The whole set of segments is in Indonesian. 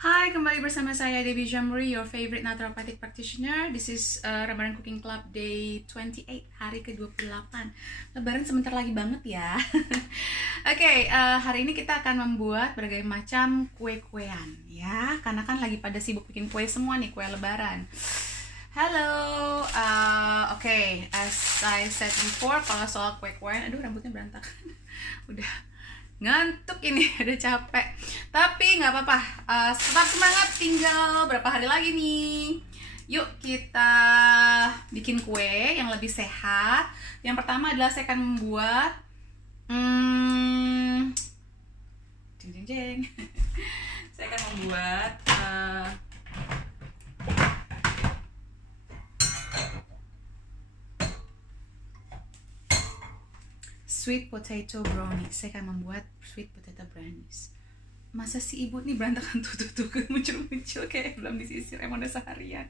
Hai, kembali bersama saya Debbie Jamuri, your favorite naturopathic practitioner. This is Ramadan Cooking Club day 28, hari ke-28. Lebaran sebentar lagi banget ya. Oke, hari ini kita akan membuat berbagai macam kue-kuean ya. Karena kan lagi pada sibuk bikin kue semua nih, kue lebaran. Halo, as I said before, kalau soal kue-kuean, aduh rambutnya berantakan. Udah ngantuk ini, udah capek. Tapi nggak apa-apa, tetap semangat, tinggal berapa hari lagi nih. Yuk kita bikin kue yang lebih sehat. Yang pertama adalah saya akan membuat jeng jeng jeng. Saya akan membuat sweet potato brownies. Saya akan membuat sweet potato brownies. Masa si ibu nih berantakan tuh muncul kayak belum disisir, emang udah seharian.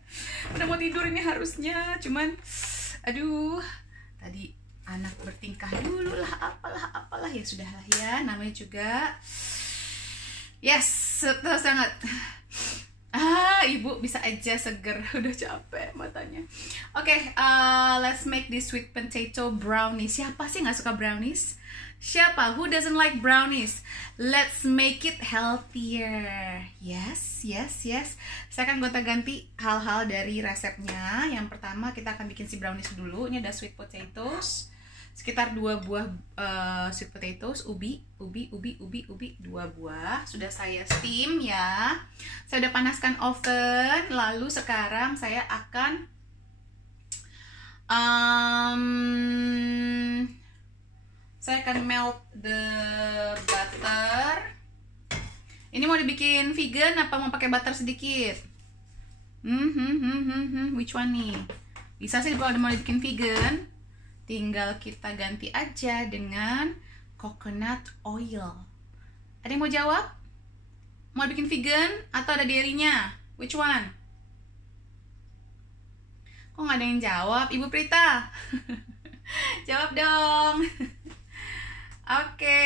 Udah mau tidur ini harusnya, cuman aduh, tadi anak bertingkah dulu lah, apalah ya sudahlah ya, namanya juga yes, terus sangat. Ibu bisa aja seger, udah capek matanya. Oke, let's make this sweet potato brownies. Siapa sih nggak suka brownies? Siapa? Who doesn't like brownies? Let's make it healthier. Yes. Saya akan gonta-ganti hal-hal dari resepnya. Yang pertama kita akan bikin si brownies dulu. Ini ada sweet potatoes, sekitar 2 buah sweet potatoes, ubi 2 buah. Sudah saya steam ya. Saya udah panaskan oven. Lalu sekarang saya akan melt the butter. Ini mau dibikin vegan apa mau pakai butter sedikit? Which one nih? Bisa sih kalau mau dibikin vegan, tinggal kita ganti aja dengan coconut oil. Ada yang mau jawab? Mau bikin vegan atau ada dairy-nya? Which one? Kok nggak ada yang jawab? Ibu Prita? Jawab dong. Oke.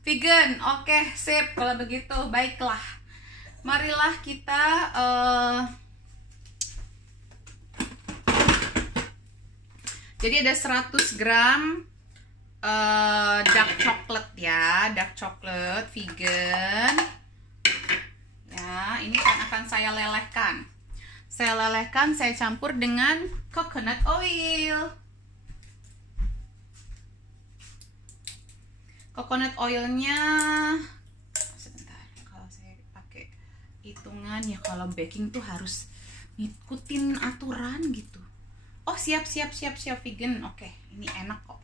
Vegan. Oke, sip. Kalau begitu, baiklah. Marilah kita jadi ada 100 gram dark chocolate ya, dark chocolate vegan. Ya, ini akan saya lelehkan. Saya campur dengan coconut oil. Coconut oilnya sebentar, kalau saya pakai hitungan ya, kalau baking tuh harus ngikutin aturan gitu. Oh siap vegan. Oke, ini enak kok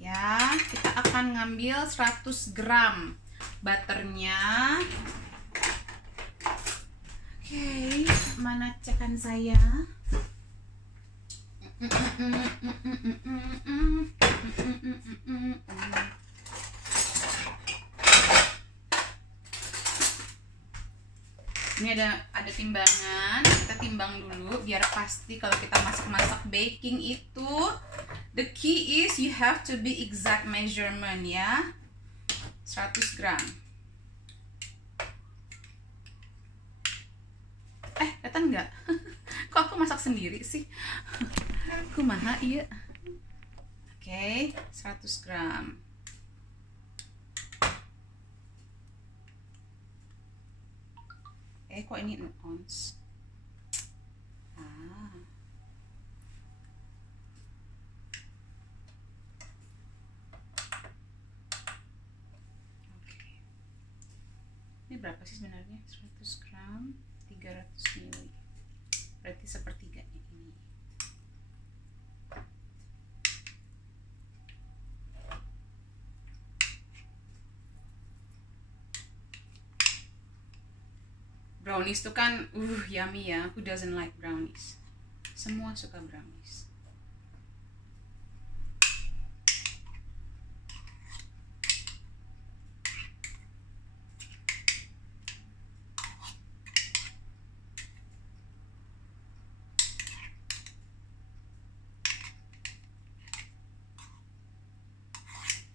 ya. Kita akan ngambil 100 gram butternya. Oke, mana cekan saya? Ini ada timbangan, kita timbang dulu biar pasti kalau kita masak baking itu. The key is you have to be exact measurement ya. 100 gram. Kelihatan nggak? Kok aku masak sendiri sih? Kumaha iya. Oke, 100 gram. Kok ini 1 ounce? Oke. Ini berapa sih sebenarnya? 100 gram, 300 ml. Berarti sepertiganya ini. Brownies tuh kan yummy ya. Who doesn't like brownies? Semua suka brownies.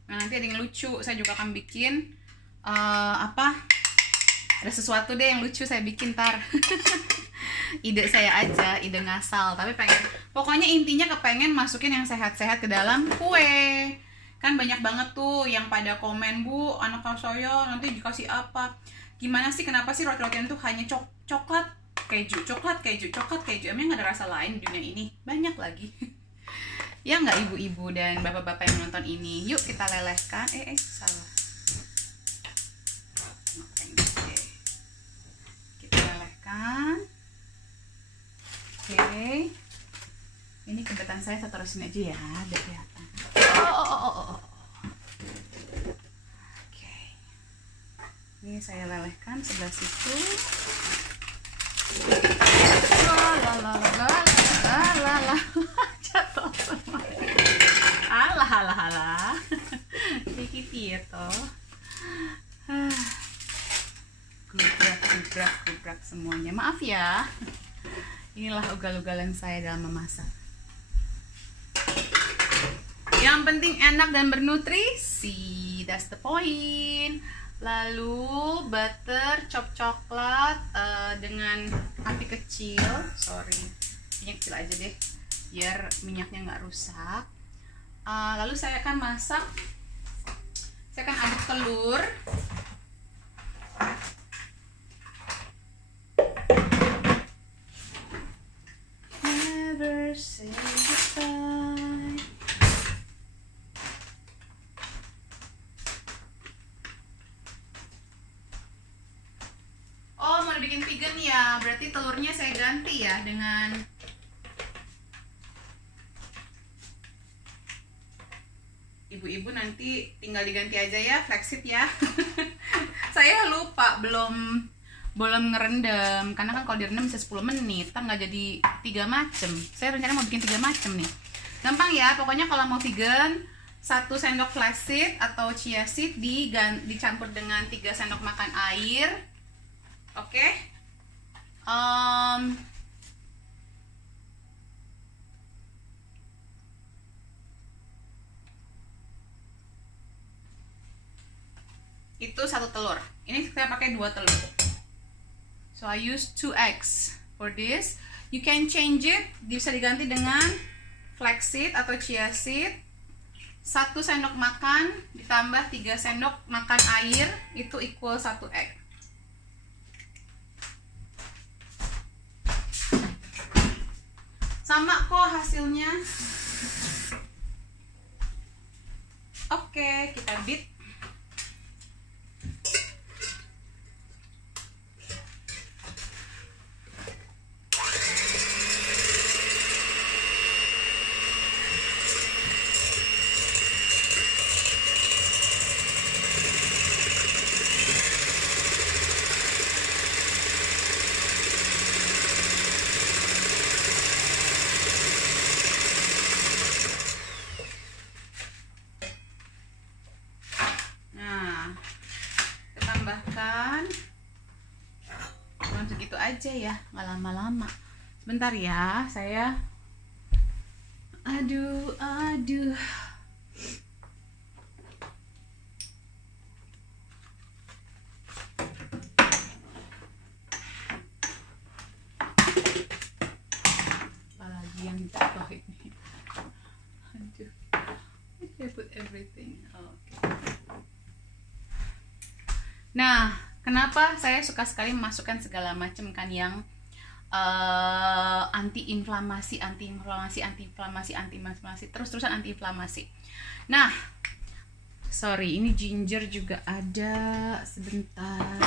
Nah, nanti ada yang lucu, saya juga akan bikin Ada sesuatu deh yang lucu saya bikin ntar. Ide saya aja, ide ngasal. Tapi pokoknya intinya kepengen masukin yang sehat-sehat ke dalam kue. Kan banyak banget tuh yang pada komen, Bu, anak saya nanti dikasih apa? Gimana sih, kenapa sih roti-rotian tuh hanya coklat keju, coklat keju, coklat keju? Emang gak ada rasa lain di dunia ini? Banyak lagi. Ya nggak ibu-ibu dan bapak-bapak yang menonton ini? Yuk kita lelehkan. Salah. Kita lelehkan. Oke. Ini kebetulan saya terusin aja ya, biar kelihatan. Oke. Ini saya lelehkan sebelah situ. Jatuh semua. Alah. Dikit toh. Gubrak semuanya. Maaf ya. Inilah ugal-ugalan saya dalam memasak. Yang penting enak dan bernutrisi. That's the point. Lalu butter, chop coklat dengan api kecil. Minyak kecil aja deh, biar minyaknya nggak rusak. Lalu saya akan masak. Saya akan aduk telur. Never say goodbye. Oh, mau dibikin vegan ya? Berarti telurnya saya ganti ya dengan ibu-ibu, nanti tinggal diganti aja ya, flaxseed ya. Saya lupa belum ngerendam, karena kan kalau direndam bisa 10 menit, kan nggak jadi 3 macem. Saya rencana mau bikin 3 macem nih. Gampang ya, pokoknya kalau mau vegan 1 sendok flaxseed atau chia seed dicampur dengan 3 sendok makan air. Oke. Itu 1 telur. Ini saya pakai 2 telur. So I use 2 eggs for this. You can change it, bisa diganti dengan flaxseed atau chia seed. 1 sendok makan ditambah 3 sendok makan air, itu equal 1 egg. Sama kok hasilnya. Oke, kita beat. Segitu aja ya, nggak lama-lama. Sebentar ya, saya aduh apalagi yang jatuh ini. Aduh, I put everything. Okay. Nah, kenapa saya suka sekali memasukkan segala macam kan yang anti-inflamasi, terus-terusan anti-inflamasi. Nah, sorry, ini ginger juga ada. Sebentar.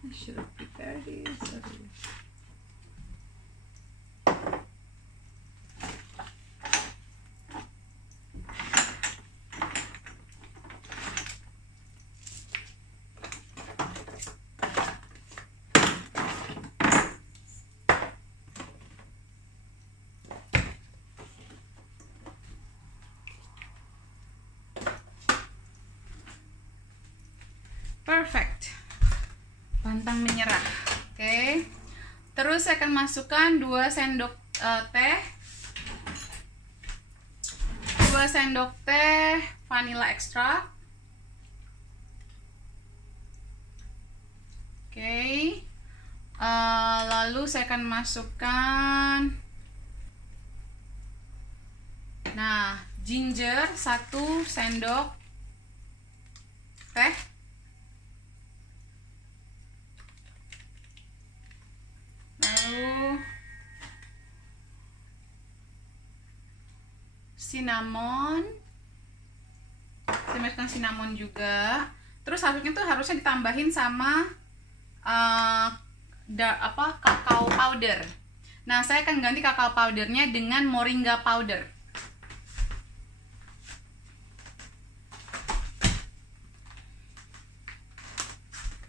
I should have prepared this. Sorry. Perfect. Pantang menyerah. Oke. Terus saya akan masukkan 2 sendok teh 2 sendok teh vanilla extract. Oke. Lalu saya akan masukkan ginger 1 sendok teh. Lalu cinnamon. Saya masukkan cinnamon juga. Terus habisnya tuh harusnya ditambahin sama kakao powder. Nah, saya akan ganti kakao powdernya dengan moringa powder.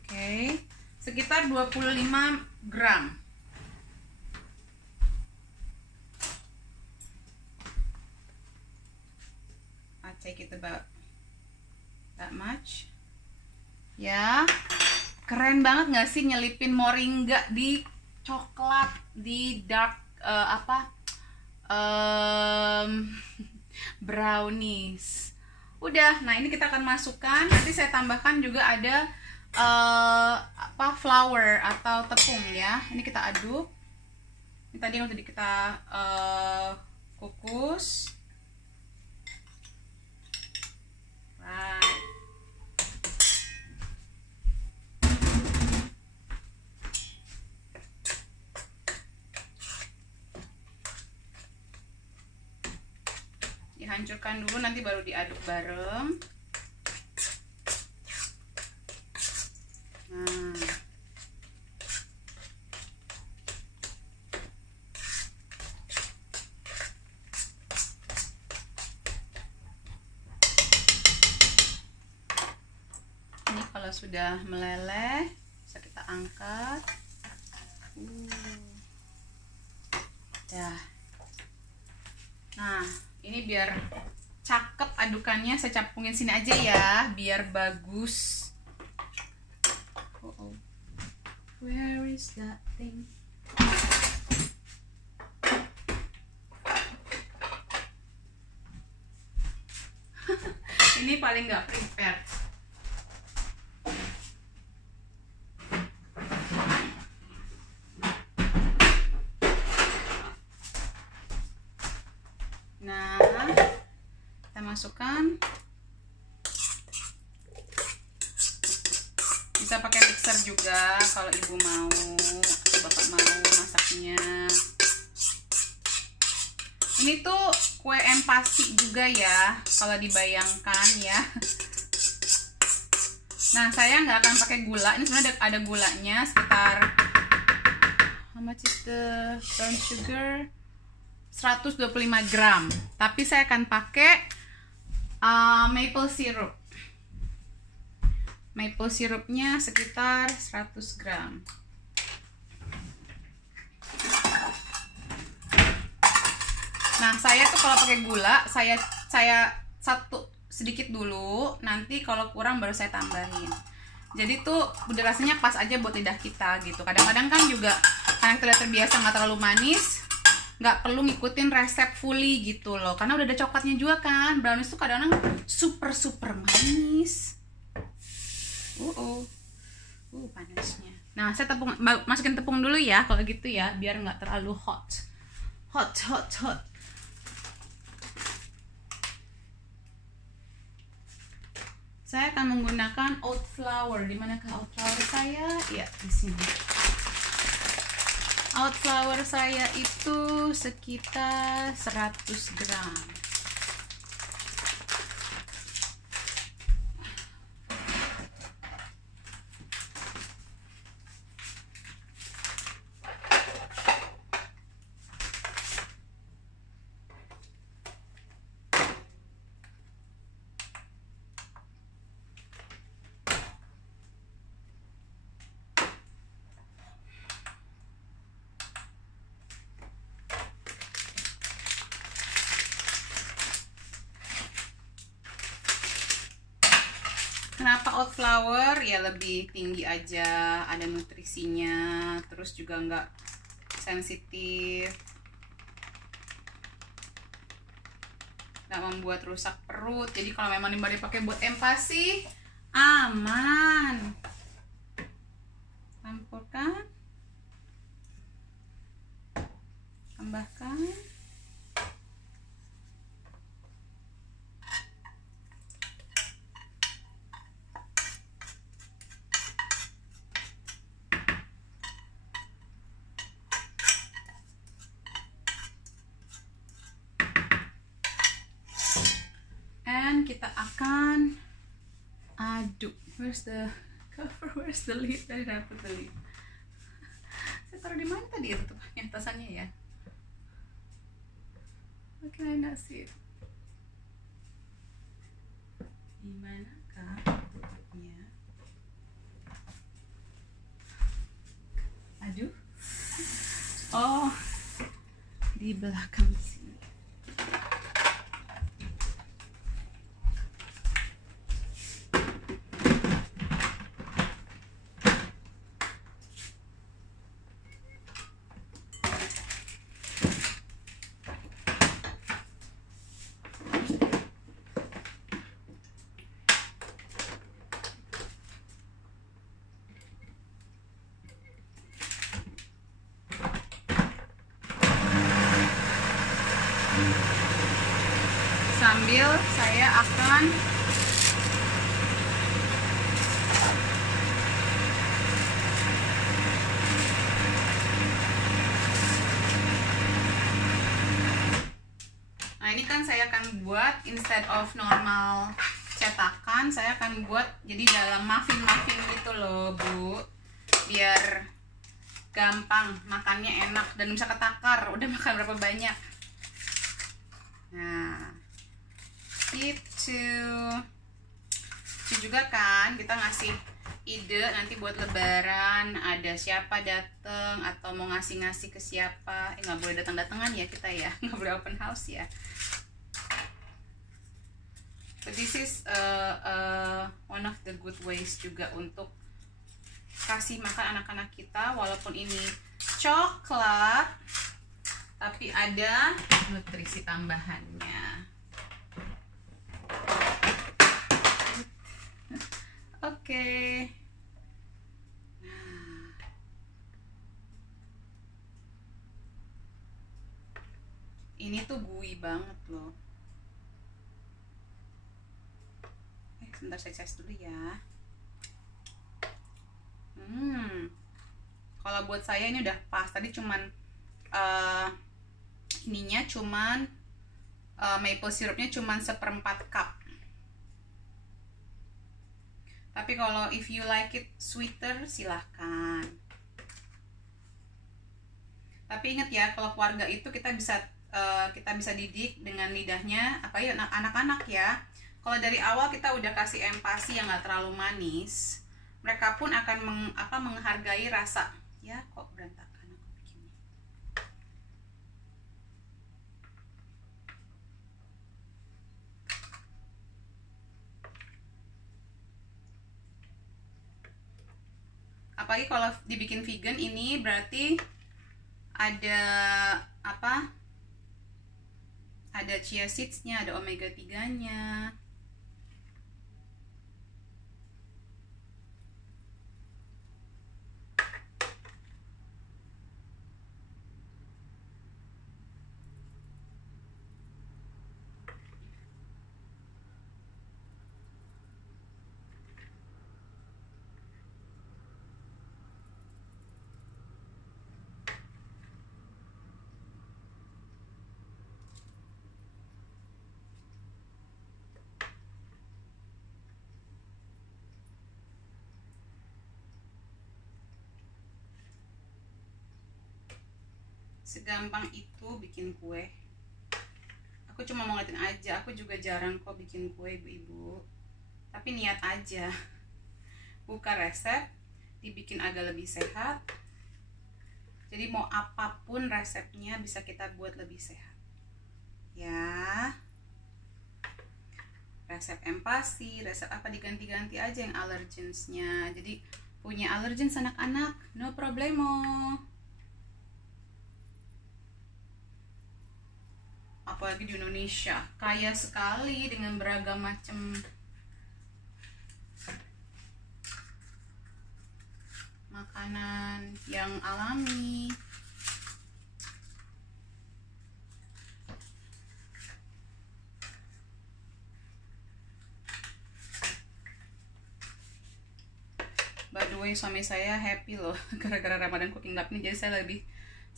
Oke, sekitar 25 gram. I take it about that much. Ya, keren banget nggak sih nyelipin moringa di coklat, di dark brownies. Udah, nah ini kita akan masukkan. Nanti saya tambahkan juga ada flour atau tepung ya. Ini kita aduk. Ini tadi yang tadi kita kukus. Right. Dihancurkan dulu, nanti baru diaduk bareng. Nah, ini kalau sudah meleleh bisa kita angkat. Ya. Nah, ini biar cakep adukannya, saya capungin sini aja ya, biar bagus. Where is that thing? Ini paling nggak prepared. Nah, kita masukkan. Bisa pakai mixer juga kalau ibu mau atau bapak mau masaknya. Ini tuh kue empasi juga ya, kalau dibayangkan ya. Nah, saya nggak akan pakai gula. Ini sebenarnya ada gulanya sekitar, how much is the brown sugar? 125 gram. Tapi saya akan pakai maple syrup. Maple sirupnya sekitar 100 gram. Nah, saya tuh kalau pakai gula, saya sedikit dulu, nanti kalau kurang baru saya tambahin. Jadi tuh udah rasanya pas aja buat lidah kita gitu. Kadang-kadang kan juga karena kita terbiasa nggak terlalu manis, nggak perlu ngikutin resep fully gitu loh. Karena udah ada coklatnya juga kan. Brownies tuh kadang-kadang super manis. Panasnya. Nah, saya masukin tepung dulu ya kalau gitu ya, biar nggak terlalu hot. Saya akan menggunakan oat flour. Di manakah oat flour saya? Ya, di sini. Oat flour saya itu sekitar 100 gram. Kenapa oat flour? Ya lebih tinggi aja, ada nutrisinya, terus juga nggak sensitif. nggak membuat rusak perut. Jadi kalau memang Mbak dipakai buat empasi, aman. Campurkan, tambahkan. And kita akan aduk. Where's the cover? Where's the lid? Dari dapet the lid. Saya taruh di mana tadi itu atasannya ya? Why can I not see it? Di manakah tutupnya? Aduh. Oh, di belakang sini. Sambil saya akan ini kan saya akan buat instead of normal cetakan, saya akan buat jadi dalam muffin gitu loh Bu, biar gampang makannya, enak dan bisa ketakar udah makan berapa banyak. Nah itu juga kan kita ngasih ide nanti buat lebaran, ada siapa dateng atau mau ngasih ke siapa. Nggak boleh datang-datangan ya kita ya, nggak boleh open house ya. But this is one of the good ways juga untuk kasih makan anak-anak kita, walaupun ini coklat tapi ada nutrisi tambahannya. Oke. Nah, ini tuh gooey banget loh. Sebentar saya tes dulu ya. Kalau buat saya ini udah pas. Tadi cuman ininya cuman maple sirupnya cuman 1/4 cup. Tapi kalau if you like it sweeter silahkan. Tapi ingat ya, kalau keluarga itu kita bisa didik dengan lidahnya, apalagi anak-anak ya. Kalau dari awal kita udah kasih empasi yang nggak terlalu manis, mereka pun akan menghargai rasa. Ya kok berantakan aku bikinnya. Apalagi kalau dibikin vegan ini berarti ada ada chia seeds-nya, ada omega 3-nya. Segampang itu bikin kue. Aku cuma mau ngeliatin aja, aku juga jarang kok bikin kue ibu-ibu. Tapi niat aja. Buka resep, dibikin agak lebih sehat. Jadi mau apapun resepnya bisa kita buat lebih sehat. Ya. Resep empasi, resep apa diganti-ganti aja yang allergensnya. Jadi punya allergens anak-anak, no problemo. apalagi di Indonesia kaya sekali dengan beragam macam makanan yang alami. By the way, suami saya happy loh gara-gara Ramadan Cooking Lab ini, jadi saya lebih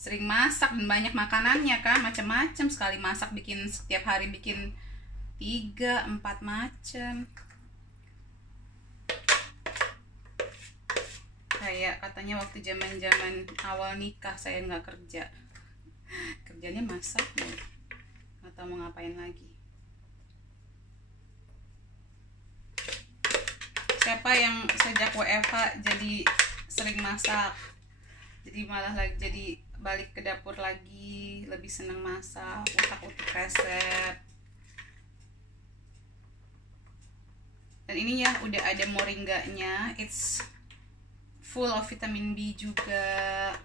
sering masak dan banyak makanannya kan, macam-macam sekali masak, bikin setiap hari bikin 3-4 macam. Kayak katanya waktu zaman awal nikah saya nggak kerja, kerjanya masak, nggak tahu mau ngapain lagi. Siapa yang sejak WFH jadi sering masak, jadi malah lagi jadi balik ke dapur lagi, lebih senang masak, utak-utik resep. Dan ini ya udah ada moringganya, it's full of vitamin B juga.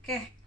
Oke.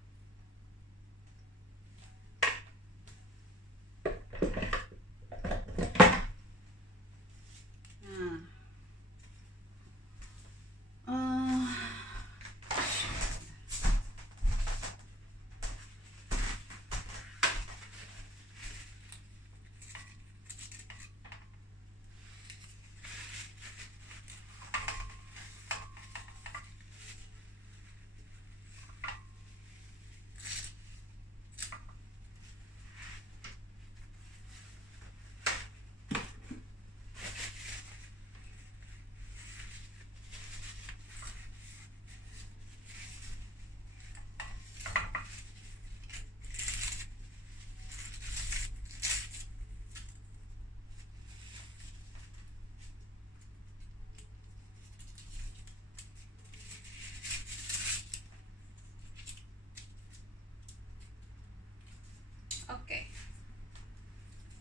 Oke,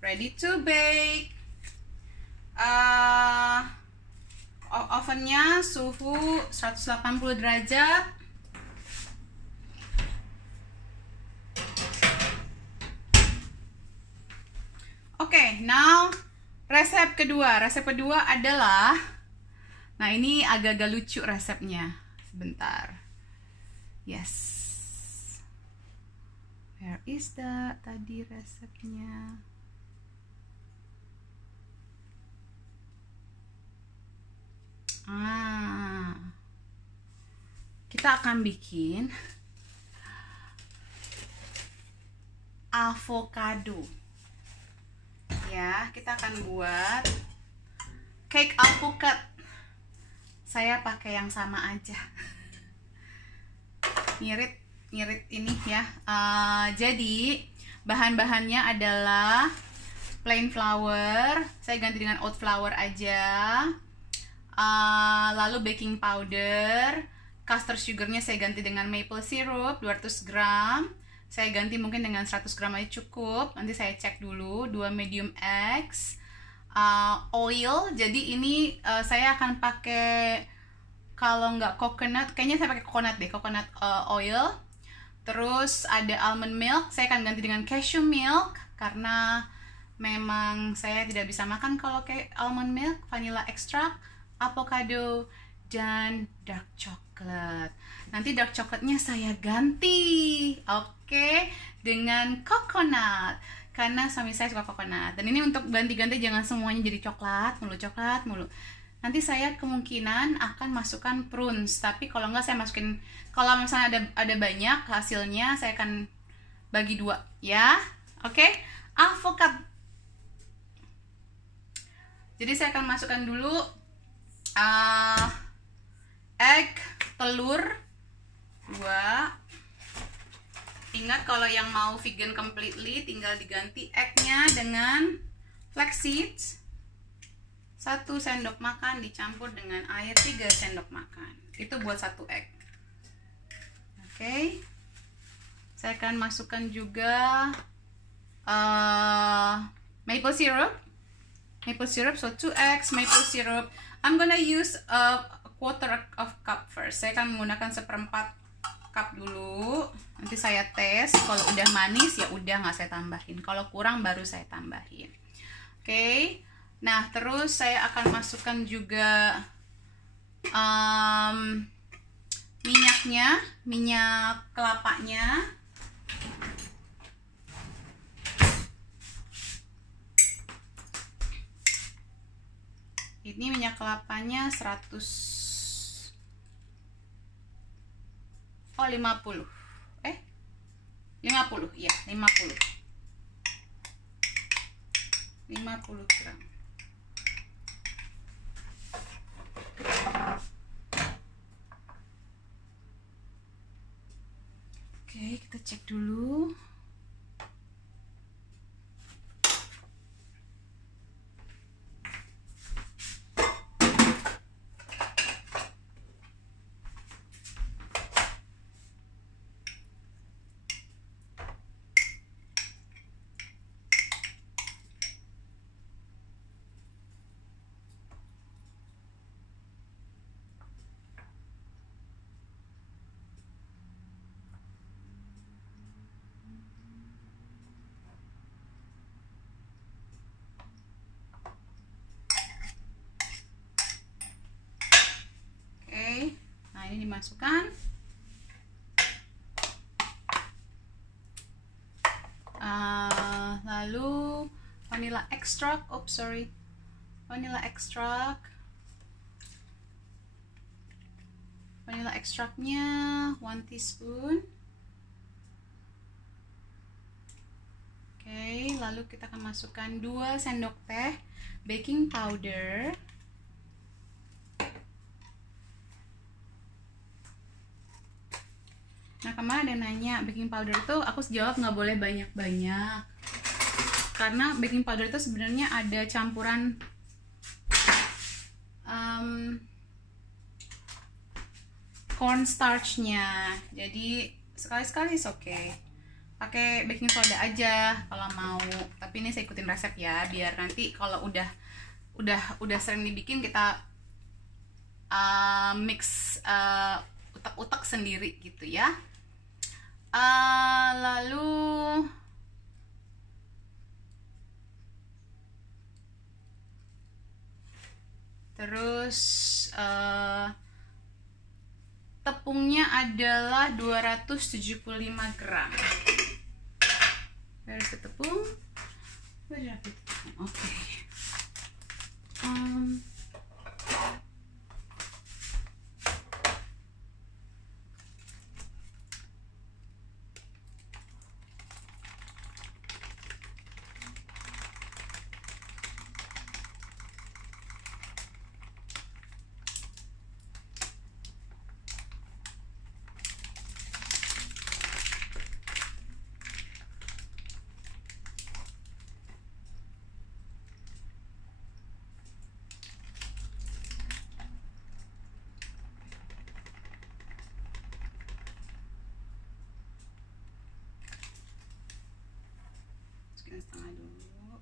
ready to bake. Ovennya suhu 180 derajat. Oke, now resep kedua. Resep kedua adalah, nah ini agak-agak lucu resepnya. Sebentar. Yes. Where is that tadi resepnya? Kita akan bikin avocado. Ya, kita akan buat cake alpukat. Saya pakai yang sama aja. Ngirit ini ya. Jadi bahan-bahannya adalah plain flour, saya ganti dengan oat flour aja. Lalu baking powder, custard sugarnya saya ganti dengan maple syrup 200 gram. Saya ganti mungkin dengan 100 gram aja cukup. Nanti saya cek dulu. 2 medium eggs. Oil, jadi ini saya akan pakai, kalau nggak coconut, kayaknya saya pakai coconut deh, coconut oil. Terus ada almond milk, saya akan ganti dengan cashew milk karena memang saya tidak bisa makan kalau kayak almond milk, vanilla extract, avocado, dan dark chocolate. coklat. Nanti dark coklatnya saya ganti, oke, dengan coconut. Karena suami saya suka coconut. Dan ini untuk ganti-ganti, jangan semuanya jadi coklat mulu. Nanti saya kemungkinan akan masukkan prunes, tapi kalau enggak saya masukin, kalau misalnya ada banyak hasilnya saya akan bagi 2 ya. Oke, avokat. Jadi saya akan masukkan dulu egg, telur 2. Ingat kalau yang mau vegan completely tinggal diganti egg-nya dengan flax seeds 1 sendok makan dicampur dengan air 3 sendok makan. Itu buat 1 egg. Oke. Saya akan masukkan juga maple syrup. So 2 eggs, maple syrup. I'm gonna use a quarter of cup first. Saya akan menggunakan 1/4 cup dulu. Nanti saya tes, kalau udah manis ya udah nggak saya tambahin. Kalau kurang baru saya tambahin. Oke. Nah, terus saya akan masukkan juga minyak kelapanya. Ini minyak kelapanya 50. 50, ya 50 gram. Oke, kita cek dulu. Ini dimasukkan. Lalu vanilla extract. Vanilla extractnya 1 teaspoon. Oke, lalu kita akan masukkan 2 sendok teh baking powder. Nah, kemarin ada nanya baking powder itu, aku jawab nggak boleh banyak-banyak, karena baking powder itu sebenarnya ada campuran cornstarchnya, jadi sekali-sekali oke. Pakai baking soda aja kalau mau, tapi ini saya ikutin resep ya, biar nanti kalau udah sering dibikin kita mix utak-utak sendiri gitu ya. Lalu terus tepungnya adalah 275 gram. Where's the tepung? Oke. Setengah dulu.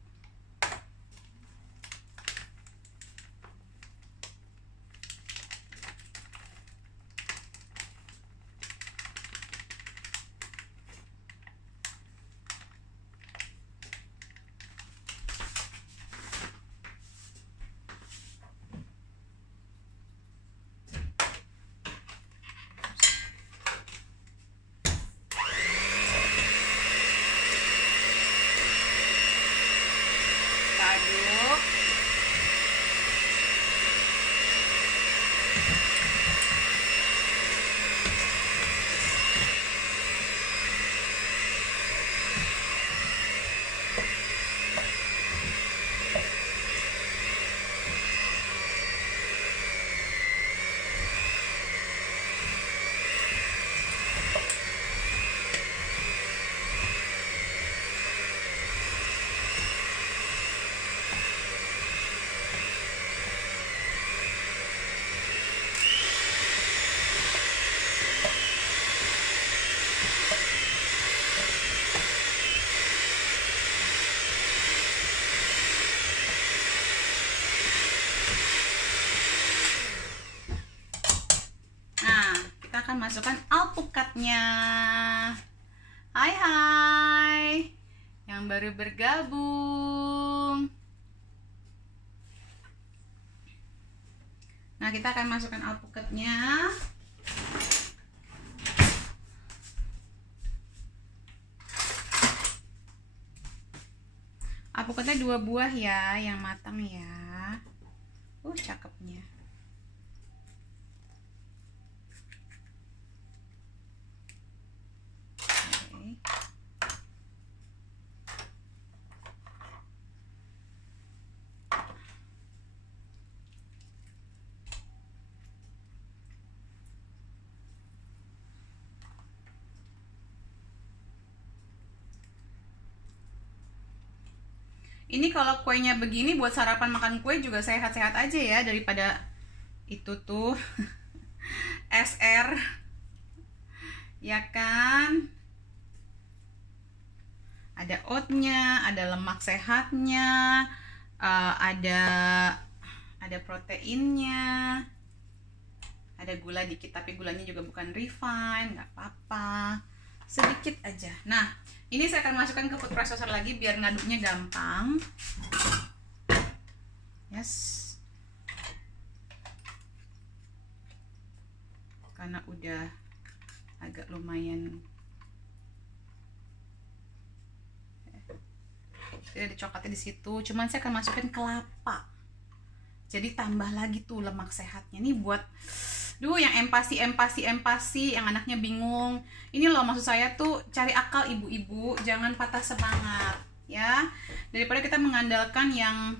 masukkan alpukatnya. Hai hai yang baru bergabung. Nah, kita akan masukkan alpukatnya. Alpukatnya 2 buah ya, yang matang ya. Cakepnya. Oke. Ini kalau kuenya begini buat sarapan makan kue juga sehat-sehat aja ya, daripada itu tuh SR. Ya kan? Ada oatnya, ada lemak sehatnya, ada proteinnya, ada gula dikit, tapi gulanya juga bukan refined, nggak apa-apa, sedikit aja. Nah, ini saya akan masukkan ke food processor lagi biar ngaduknya gampang. Yes. Karena udah agak lumayan. Tidak dicoklatnya di situ. Cuman saya akan masukin kelapa. Jadi tambah lagi tuh lemak sehatnya. Ini buat yang empati, yang anaknya bingung. Ini loh maksud saya tuh, cari akal ibu-ibu, jangan patah semangat ya. Daripada kita mengandalkan yang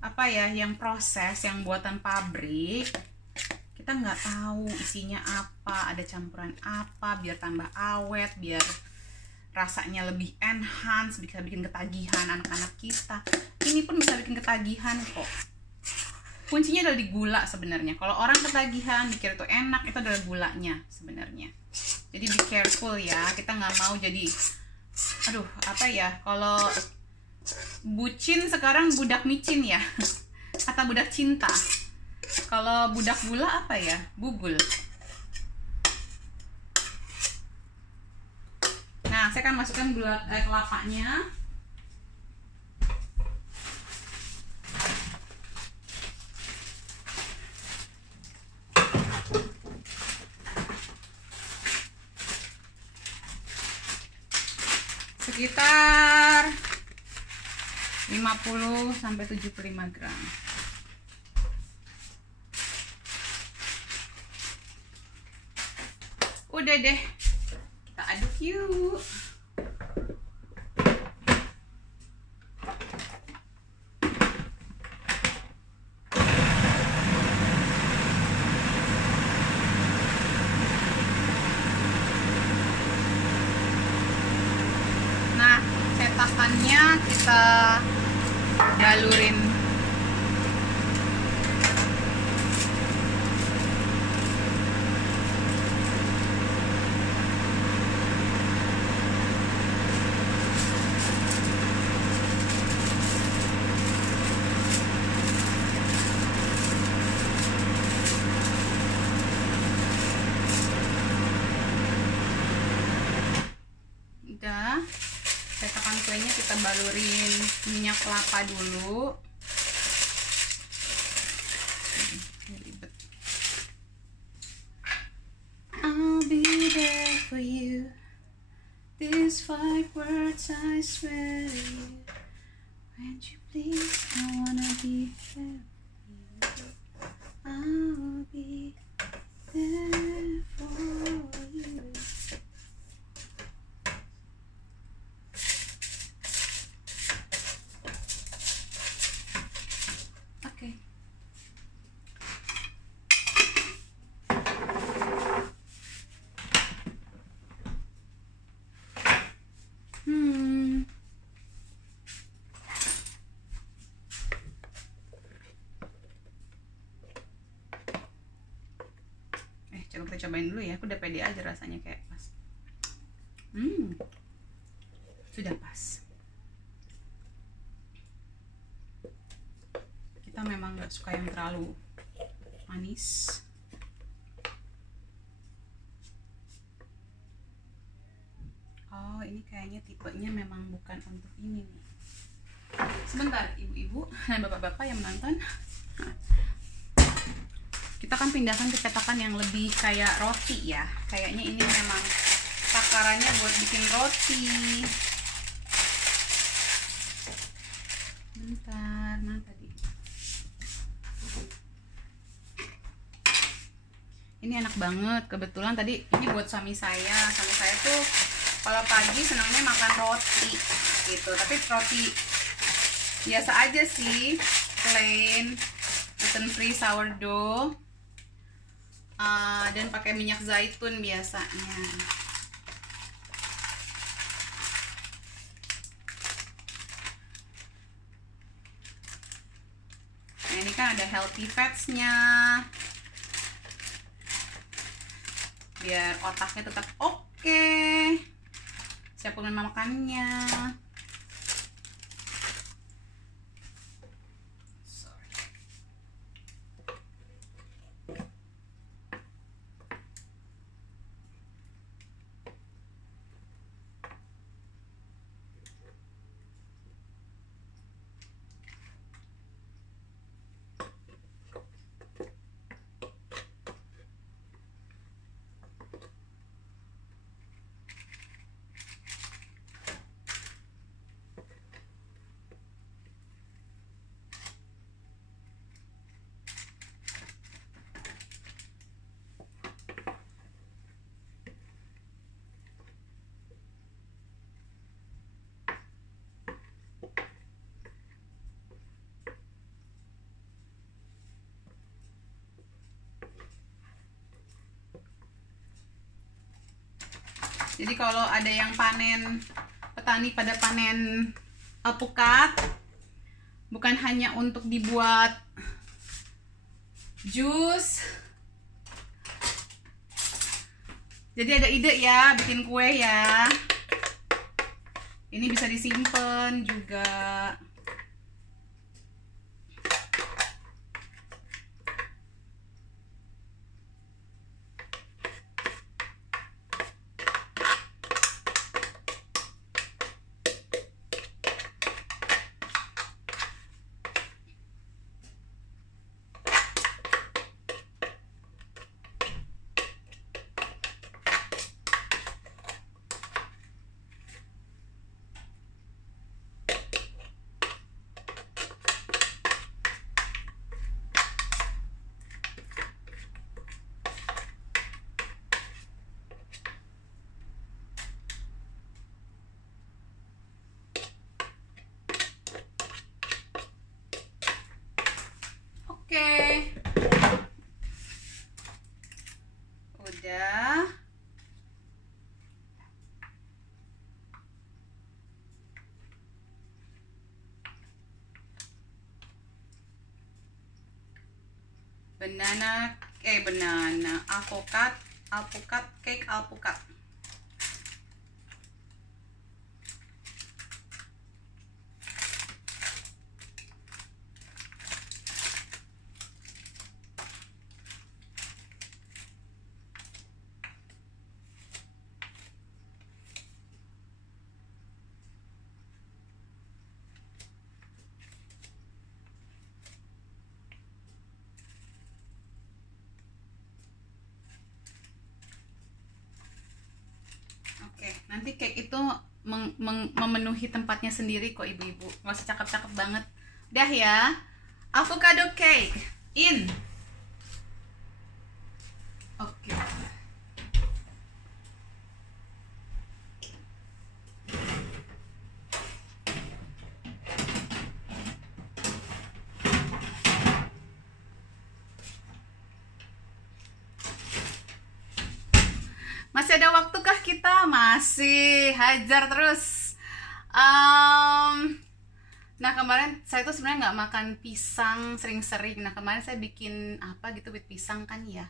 apa ya, yang proses, yang buatan pabrik. Kita nggak tahu isinya apa, ada campuran apa, biar tambah awet, biar rasanya lebih enhance, bisa bikin ketagihan anak-anak kita. Ini pun bisa bikin ketagihan kok. Kuncinya adalah di gula sebenarnya. Kalau orang ketagihan mikir itu enak, itu adalah gulanya sebenarnya. Jadi be careful ya, kita nggak mau jadi kalau bucin sekarang budak micin ya. Kata budak cinta. Kalau budak gula apa ya? Bugul. Nah, saya akan masukkan kelapanya. Sekitar 50 sampai 75 gram. Udah deh, kita aduk yuk. Nah, cetakannya kita balurin. Udah, cetakan kuenya kita balurin minyak kelapa dulu. Ribet. I'll be there for you. These 5 words I swear to you. Won't you please, I wanna be there for you. I'll be there for you. Coba kita cobain dulu ya. Aku udah pede aja rasanya, kayak pas. Sudah pas. Kita memang gak suka yang terlalu manis. Oh, ini kayaknya tipenya memang bukan untuk ini nih. Sebentar, ibu-ibu dan bapak-bapak yang menonton. Kita akan pindahkan ke cetakan yang lebih kayak roti ya. Kayaknya ini memang takarannya buat bikin roti. Bentar, nah tadi. Ini enak banget. Kebetulan tadi ini buat suami saya. Suami saya tuh kalau pagi senangnya makan roti gitu. Tapi roti biasa aja sih, plain, gluten free sourdough. Dan pakai minyak zaitun biasanya. Nah, ini kan ada healthy fats-nya, biar otaknya tetap oke, siap makannya. Jadi kalau ada yang panen, petani pada panen alpukat, bukan hanya untuk dibuat jus. Jadi ada ide ya, bikin kue ya. Ini bisa disimpan juga. Oke. Udah. Alpukat cake alpukat. Nanti cake itu memenuhi tempatnya sendiri kok ibu-ibu. Nggak usah cakep-cakep banget. Dah ya. Avocado cake in. Oke. Masih ada waktukah kita? Masih, hajar terus. Nah kemarin saya tuh sebenarnya nggak makan pisang sering-sering. Nah kemarin saya bikin apa gitu with pisang kan ya.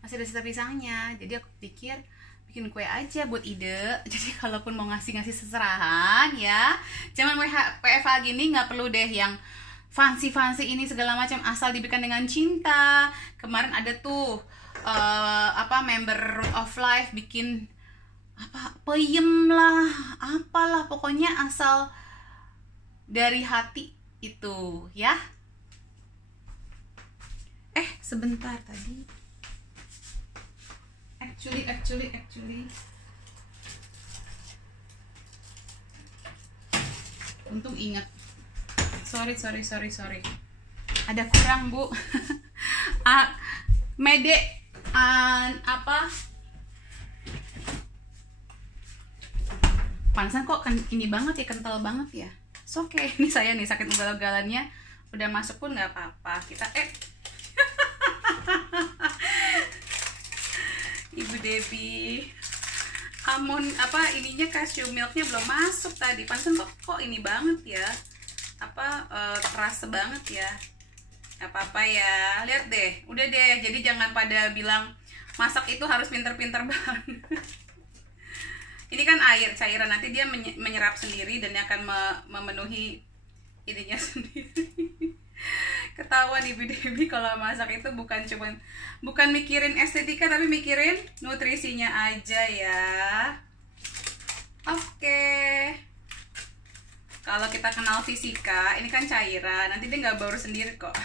Masih ada sisa pisangnya. Jadi aku pikir bikin kue aja buat ide. Jadi kalaupun mau ngasih seserahan ya, jangan WFH gini nggak perlu deh yang fancy ini segala macam, asal diberikan dengan cinta. Kemarin ada tuh member Root of Life bikin peyem lah, apalah, pokoknya asal dari hati itu ya. Sebentar tadi. Actually. Untung ingat. Sorry. Ada kurang, Bu. Mede panasan kok ini banget ya, kental banget ya. Oke, ini saya nih sakit ugal-ugalannya udah masuk pun nggak apa-apa. Kita Ibu Debbie, ininya cashew milknya belum masuk tadi. Pantesan kok ini banget ya, keras banget ya. Gak apa-apa ya, lihat deh, udah deh. Jadi jangan pada bilang masak itu harus pinter-pinter banget. Ini kan air cairan, nanti dia menyerap sendiri dan dia akan memenuhi ininya sendiri. Ketahuan Ibu Debbie kalau masak itu bukan mikirin estetika, tapi mikirin nutrisinya aja ya. Oke. Kalau kita kenal fisika, ini kan cairan, nanti dia nggak baur sendiri kok.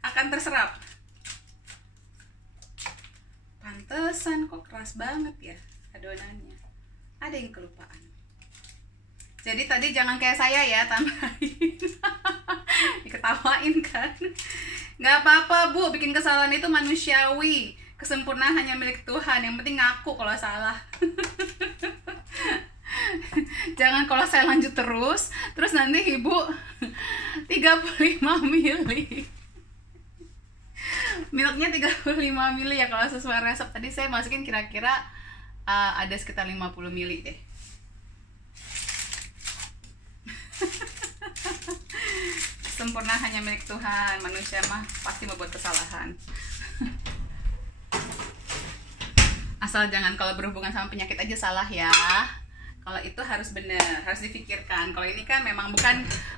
Akan terserap. Pantesan kok keras banget ya adonannya. Ada yang kelupaan. Jadi tadi jangan kayak saya ya, tambahin. Diketawain kan. Nggak apa-apa, Bu, bikin kesalahan itu manusiawi. Kesempurnaan hanya milik Tuhan. Yang penting ngaku kalau salah. Jangan kalau saya lanjut terus nanti Ibu 35 mili. Milknya 35 mili ya kalau sesuai resep. Tadi saya masukin kira-kira ada sekitar 50 mili deh. Sempurna hanya milik Tuhan, manusia mah pasti membuat kesalahan. Asal jangan kalau berhubungan sama penyakit aja salah ya. Kalau itu harus benar, harus dipikirkan. Kalau ini kan memang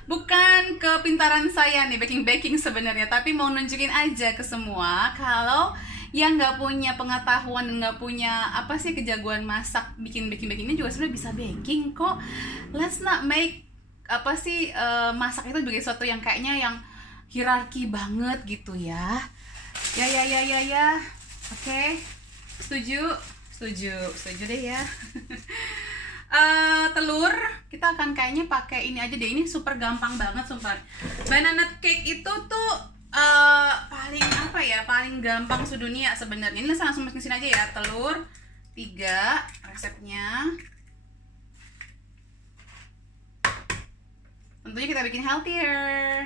bukan kepintaran saya nih baking sebenarnya, tapi mau nunjukin aja ke semua kalau yang nggak punya pengetahuan dan nggak punya kejagoan masak, bikin ini juga sebenarnya bisa baking kok. Let's not make masak itu sebagai sesuatu yang kayaknya yang hierarki banget gitu ya. Ya. Oke. Setuju deh ya. Telur kita akan kayaknya pakai ini aja deh. Ini super gampang banget sumpah. Banana cake itu tuh paling gampang sedunia sebenarnya. Ini langsung masukin sini aja ya. Telur 3 resepnya. Tentunya kita bikin healthier.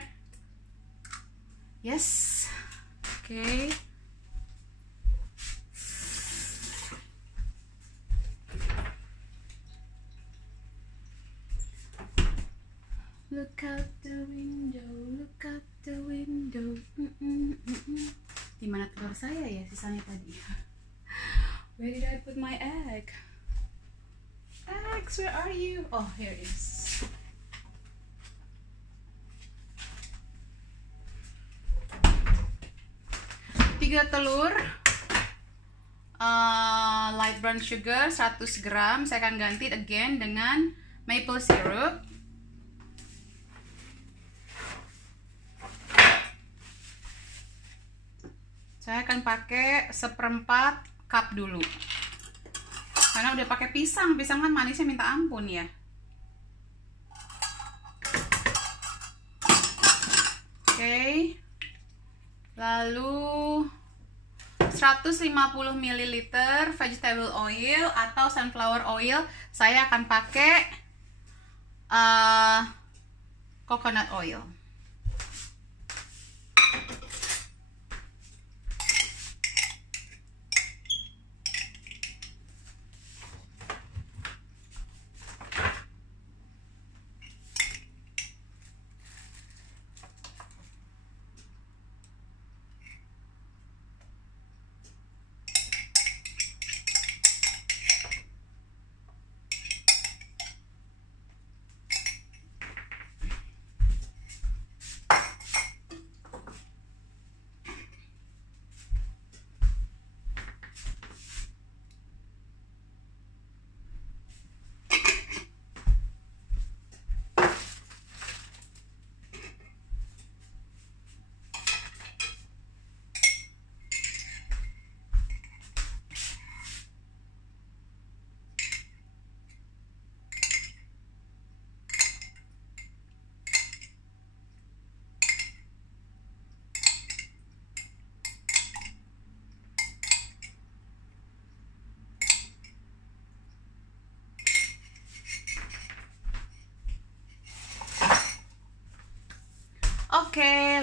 Yes. Oke. Look out the window. Dimana telur saya ya sisanya tadi? Where did I put my egg? Eggs, where are you? Oh, here it is. Tiga telur, light brown sugar 100 gram. Saya akan ganti again dengan maple syrup. Saya akan pakai 1/4 cup dulu. Karena udah pakai pisang kan manisnya minta ampun ya. Oke. Lalu 150 ml vegetable oil atau sunflower oil. Saya akan pakai coconut oil.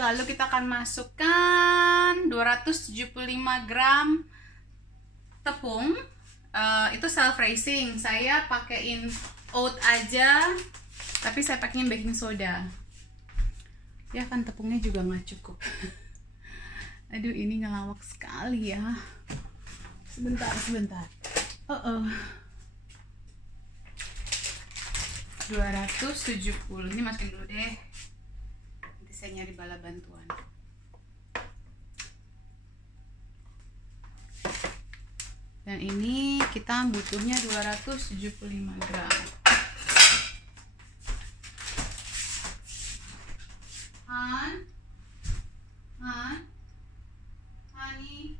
lalu kita akan masukkan 275 gram tepung. Itu self raising. Saya pakein oat aja, tapi saya pakainya baking soda. Ya kan tepungnya juga nggak cukup. Aduh, ini ngelawak sekali ya. Sebentar. 270. Ini masukin dulu deh. Nanti saya nyari bala bantuan. Dan ini kita butuhnya 275 gram. Honey.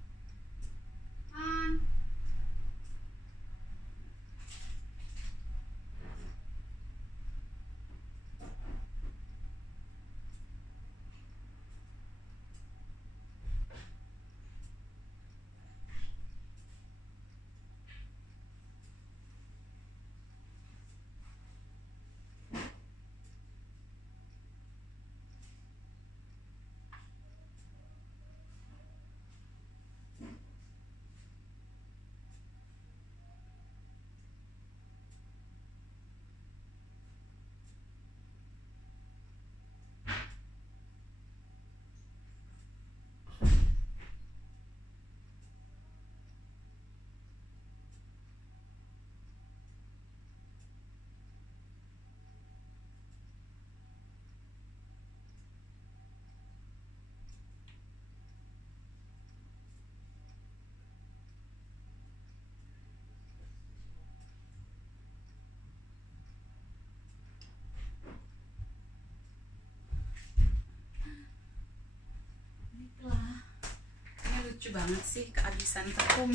Lucu banget sih kehabisan tepung.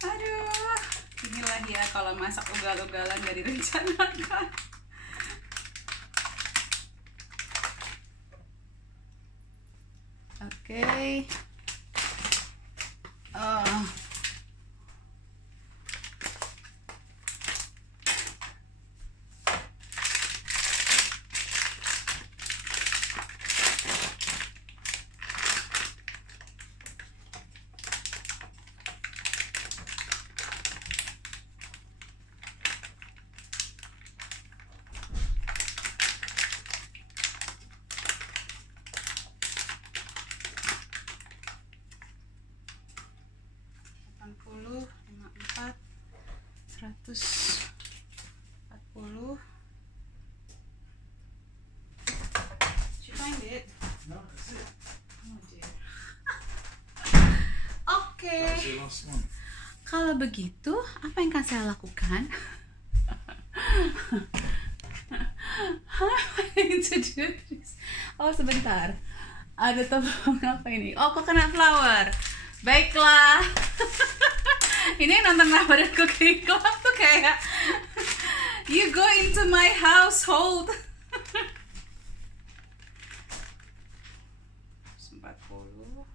Aduh, inilah ya kalau masak ugal-ugalan gak direncanakan. Oke. Terus 40. Did you find it? No, that's it. Oh dear. Oke. That's your last one. Kalau begitu, apa yang akan saya lakukan? How am I going to do this? Oh sebentar. Ada tepung apa ini? Oh, coconut flour. Baiklah. Ini yang nonton Ramadan Cooking Club tuh kayak you go into my household. 40.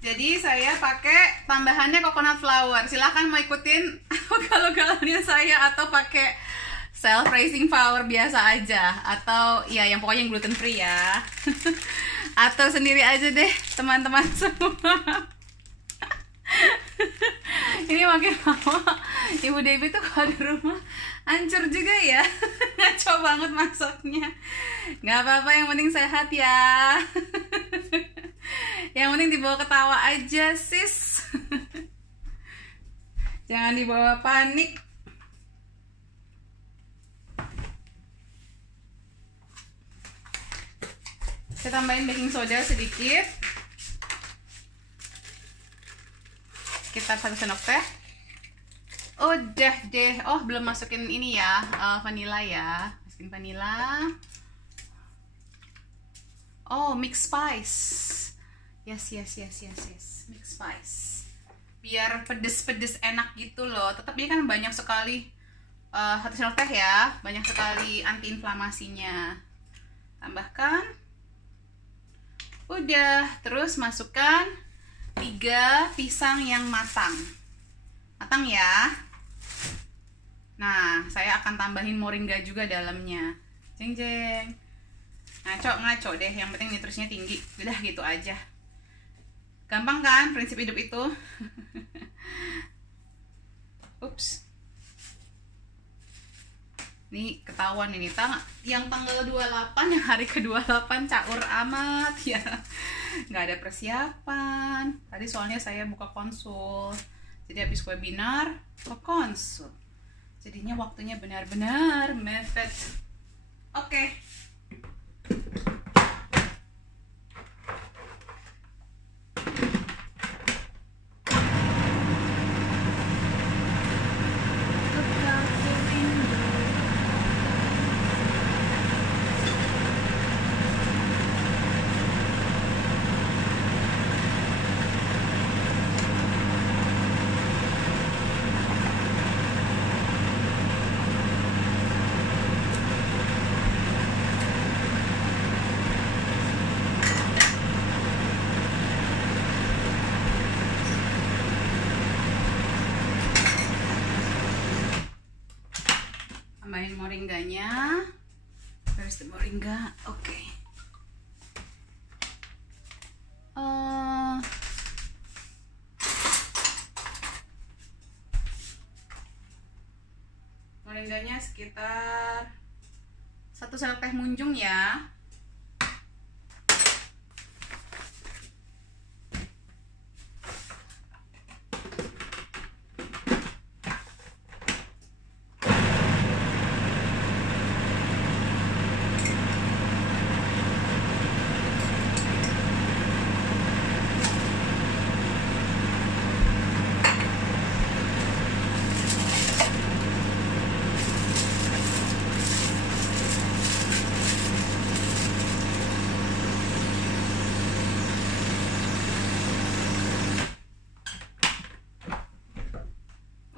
Jadi saya pakai tambahannya coconut flour. Silahkan mau ikutin ugal-ugalannya saya atau pakai self raising flour biasa aja, atau ya yang pokoknya yang gluten free ya. Atau sendiri aja deh teman-teman semua. Ini makin lama Ibu Debbie tuh kalau di rumah hancur juga ya. Ngaco banget masaknya. Nggak apa-apa, yang penting sehat ya. Yang penting dibawa ketawa aja sis. Jangan dibawa panik. Saya tambahin baking soda sedikit. Sekitar 1 sendok teh. Udah deh. Oh, belum masukin ini ya, vanilla ya. Masukin vanilla. Oh, mix spice. Yes. Mix spice. Biar pedes-pedes enak gitu loh. Tetap dia kan banyak sekali 1 sendok teh ya. Banyak sekali antiinflamasinya. Tambahkan. Udah, terus masukkan 3 pisang yang matang. Matang ya. Nah, saya akan tambahin moringa juga dalamnya. Jeng jeng. Ngaco deh, yang penting nutrisinya tinggi. Udah gitu aja. Gampang kan prinsip hidup itu? Ups. Nih ketahuan ini yang tanggal 28, yang hari ke-28 caur amat ya. Nggak ada persiapan. Tadi soalnya saya buka konsul. Jadi habis webinar ke konsul. Jadinya waktunya benar-benar mepet. Oke. Tambahin moringganya. Where's the moringa? Oke. Moringganya sekitar 1 sendok teh munjung ya.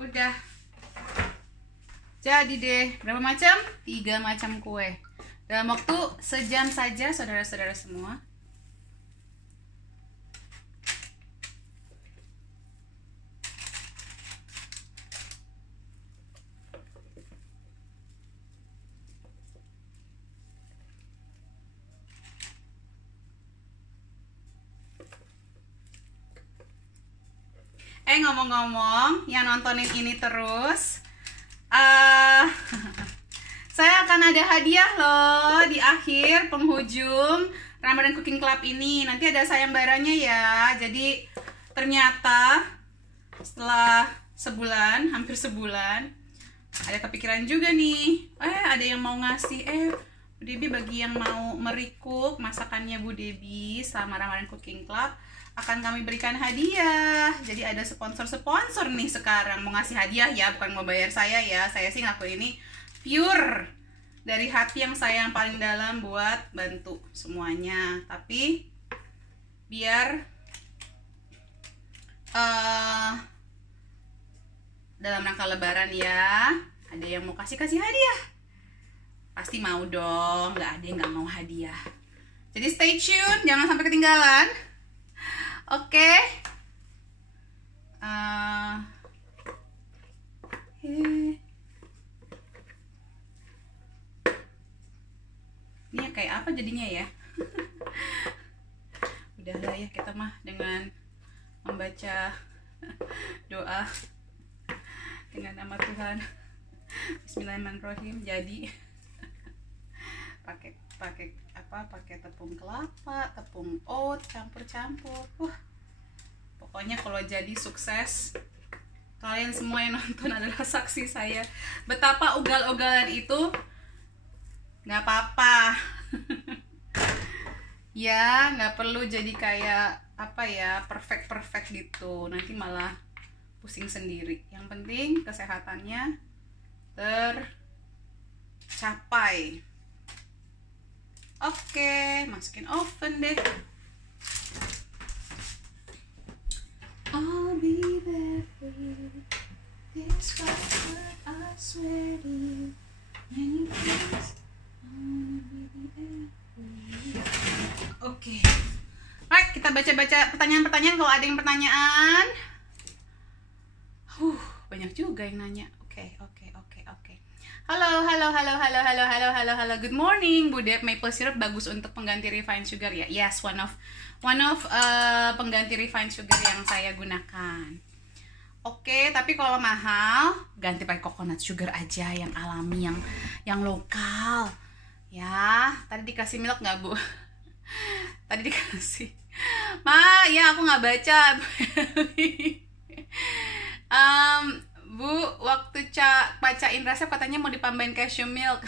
Udah jadi deh. Berapa macam? 3 macam kue dalam waktu sejam saja, saudara-saudara semua. Ngomong-ngomong, yang nontonin ini terus, saya akan ada hadiah loh di akhir penghujung Ramadan Cooking Club ini. Nanti ada sayembaranya ya. Jadi ternyata setelah sebulan, hampir sebulan, ada kepikiran juga nih. Ada yang mau ngasih, Bu Debbie, bagi yang mau merecook masakannya Bu Debbie selama Ramadan Cooking Club, akan kami berikan hadiah. Jadi ada sponsor-sponsor nih sekarang mau ngasih hadiah ya, bukan mau bayar saya ya. Saya sih ngaku ini pure dari hati yang saya yang paling dalam buat bantu semuanya. Tapi biar dalam rangka lebaran ya, ada yang mau kasih hadiah. Pasti mau dong, nggak ada yang nggak mau hadiah. Jadi stay tune, jangan sampai ketinggalan. Oke. Ini kayak apa jadinya ya? Udahlah ya, kita mah dengan membaca doa dengan nama Tuhan. Bismillahirrahmanirrahim. Jadi pakai tepung kelapa, tepung oat, campur-campur. Pokoknya kalau jadi sukses, kalian semua yang nonton adalah saksi saya betapa ugal-ugalan itu nggak apa-apa. Ya, nggak perlu jadi kayak perfect gitu, nanti malah pusing sendiri. Yang penting kesehatannya tercapai. Oke, masukin oven deh. I'll be there for you. This what I swear to you. Many things I'll be there for you. Oke. Right, kita baca-baca pertanyaan-pertanyaan kalau ada yang pertanyaan. Banyak juga yang nanya. Oke. Halo. Good morning, Bu Dep. Maple syrup bagus untuk pengganti refined sugar ya? Yes, one of pengganti refined sugar yang saya gunakan. Oke, tapi kalau mahal ganti pakai coconut sugar aja yang alami, yang lokal. Ya, tadi dikasih milk nggak, Bu? Tadi dikasih. Ya aku nggak baca. Bu, waktu bacain resep katanya mau ditambahin cashew milk.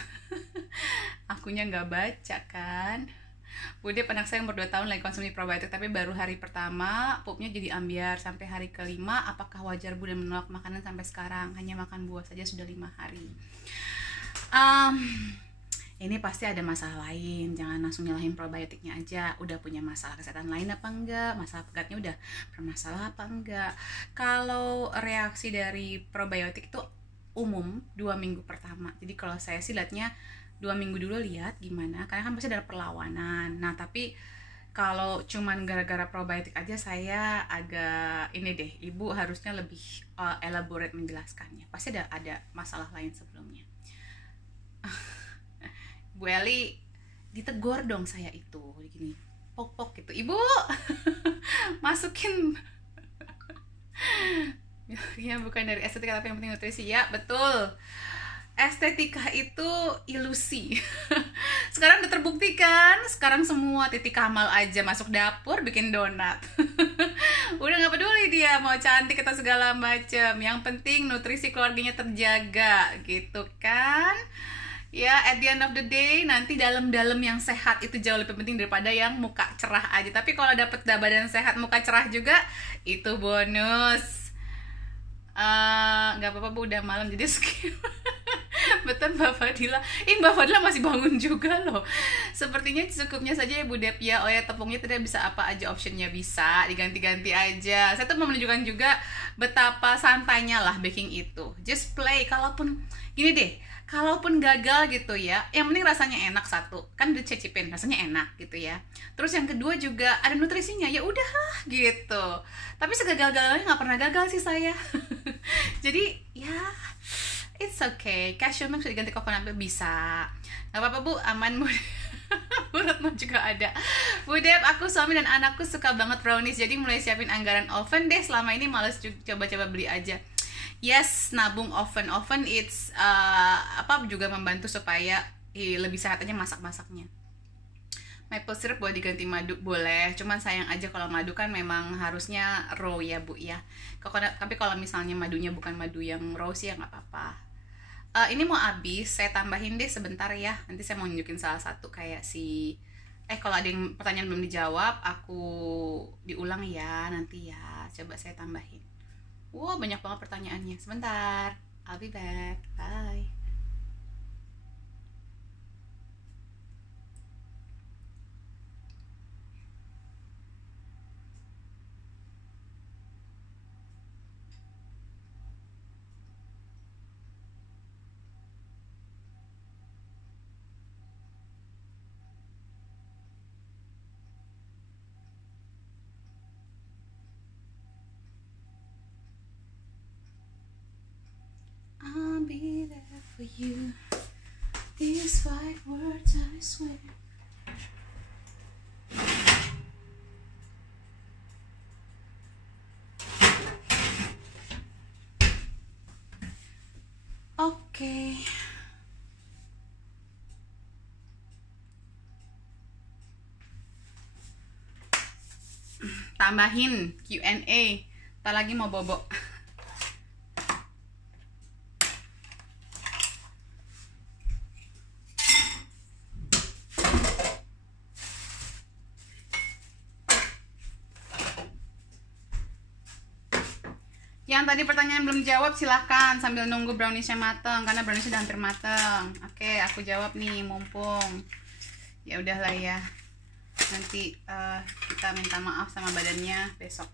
Akunya nggak baca kan. Bu Dep, anak saya umur 2 tahun lagi konsumsi probiotik, tapi baru hari pertama pupnya jadi ambiar. Sampai hari kelima, apakah wajar Bu dan menolak makanan sampai sekarang? Hanya makan buah saja sudah 5 hari. Ini pasti ada masalah lain. Jangan langsung nyalahin probiotiknya aja. Udah punya masalah kesehatan lain apa enggak? Masalah pegatnya udah bermasalah apa enggak? Kalau reaksi dari probiotik itu umum 2 minggu pertama. Jadi kalau saya sih lihatnya 2 minggu dulu lihat gimana. Karena kan pasti ada perlawanan. Nah tapi kalau cuman gara-gara probiotik aja saya agak ini deh. Ibu harusnya lebih elaborate menjelaskannya. Pasti ada masalah lain sebelumnya. Bu Eli, ditegur dong saya itu gini, pok gitu, Ibu masukin ya bukan dari estetika tapi yang penting nutrisi. Ya betul, estetika itu ilusi. Sekarang udah terbukti kan, sekarang semua titik Kamal aja masuk dapur bikin donat. Udah nggak peduli dia mau cantik atau segala macam, yang penting nutrisi keluarganya terjaga gitu kan. Ya, at the end of the day, nanti dalam-dalam yang sehat itu jauh lebih penting daripada yang muka cerah aja. Tapi kalau dapet badan sehat, muka cerah juga, itu bonus. Gak apa-apa Bu, udah malam jadi skip. Betul Mbak Fadila. Mbak Fadila masih bangun juga loh. Sepertinya cukupnya saja ya Bu Dep ya. Oh ya, tepungnya tidak bisa apa aja, optionnya bisa diganti-ganti aja. Saya tuh mau menunjukkan juga betapa santainya lah baking itu. Just play. Kalaupun gini deh, kalaupun gagal gitu ya, yang penting rasanya enak. Satu, kan dicicipin, rasanya enak gitu ya. Terus yang kedua juga ada nutrisinya, ya udahlah gitu. Tapi segagal-gagalnya nggak pernah gagal sih saya. Jadi ya it's okay. Cashew milk bisa diganti coconut milk, bisa. Nggak apa-apa Bu, aman Bu. Bu Retno juga ada. Bu Dep, aku, suami dan anakku suka banget brownies, jadi mulai siapin anggaran oven deh. Selama ini males coba-coba beli aja. Yes, nabung oven it's juga membantu supaya lebih sehat aja masak-masaknya. Maple syrup buat diganti madu boleh, cuman sayang aja kalau madu kan memang harusnya raw ya Bu ya. Tapi kalau misalnya madunya bukan madu yang raw sih ya nggak apa-apa. Ini mau habis, saya tambahin deh sebentar ya. Nanti saya mau nunjukin salah satu kayak kalau ada yang pertanyaan belum dijawab, aku diulang ya nanti ya. Coba saya tambahin. Wow, banyak banget pertanyaannya. Sebentar, I'll be back. Bye. I'll be there for you. These 5 words I swear. Oke. Tambahin Q&A. Ntar lagi mau bobo. Yang tadi pertanyaan belum jawab silahkan sambil nunggu browniesnya mateng, karena browniesnya udah hampir mateng. Oke, aku jawab nih mumpung. Ya udahlah ya. Nanti kita minta maaf sama badannya besok.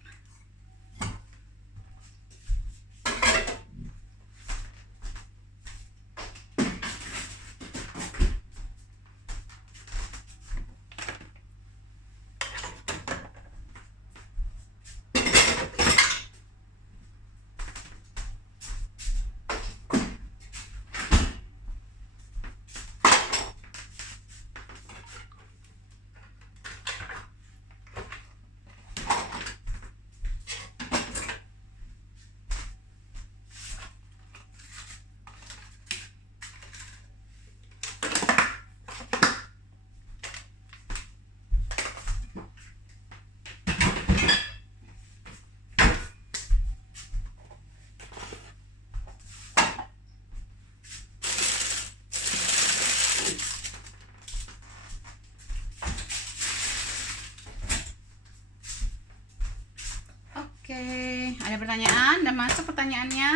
pertanyaan? Udah masuk pertanyaannya?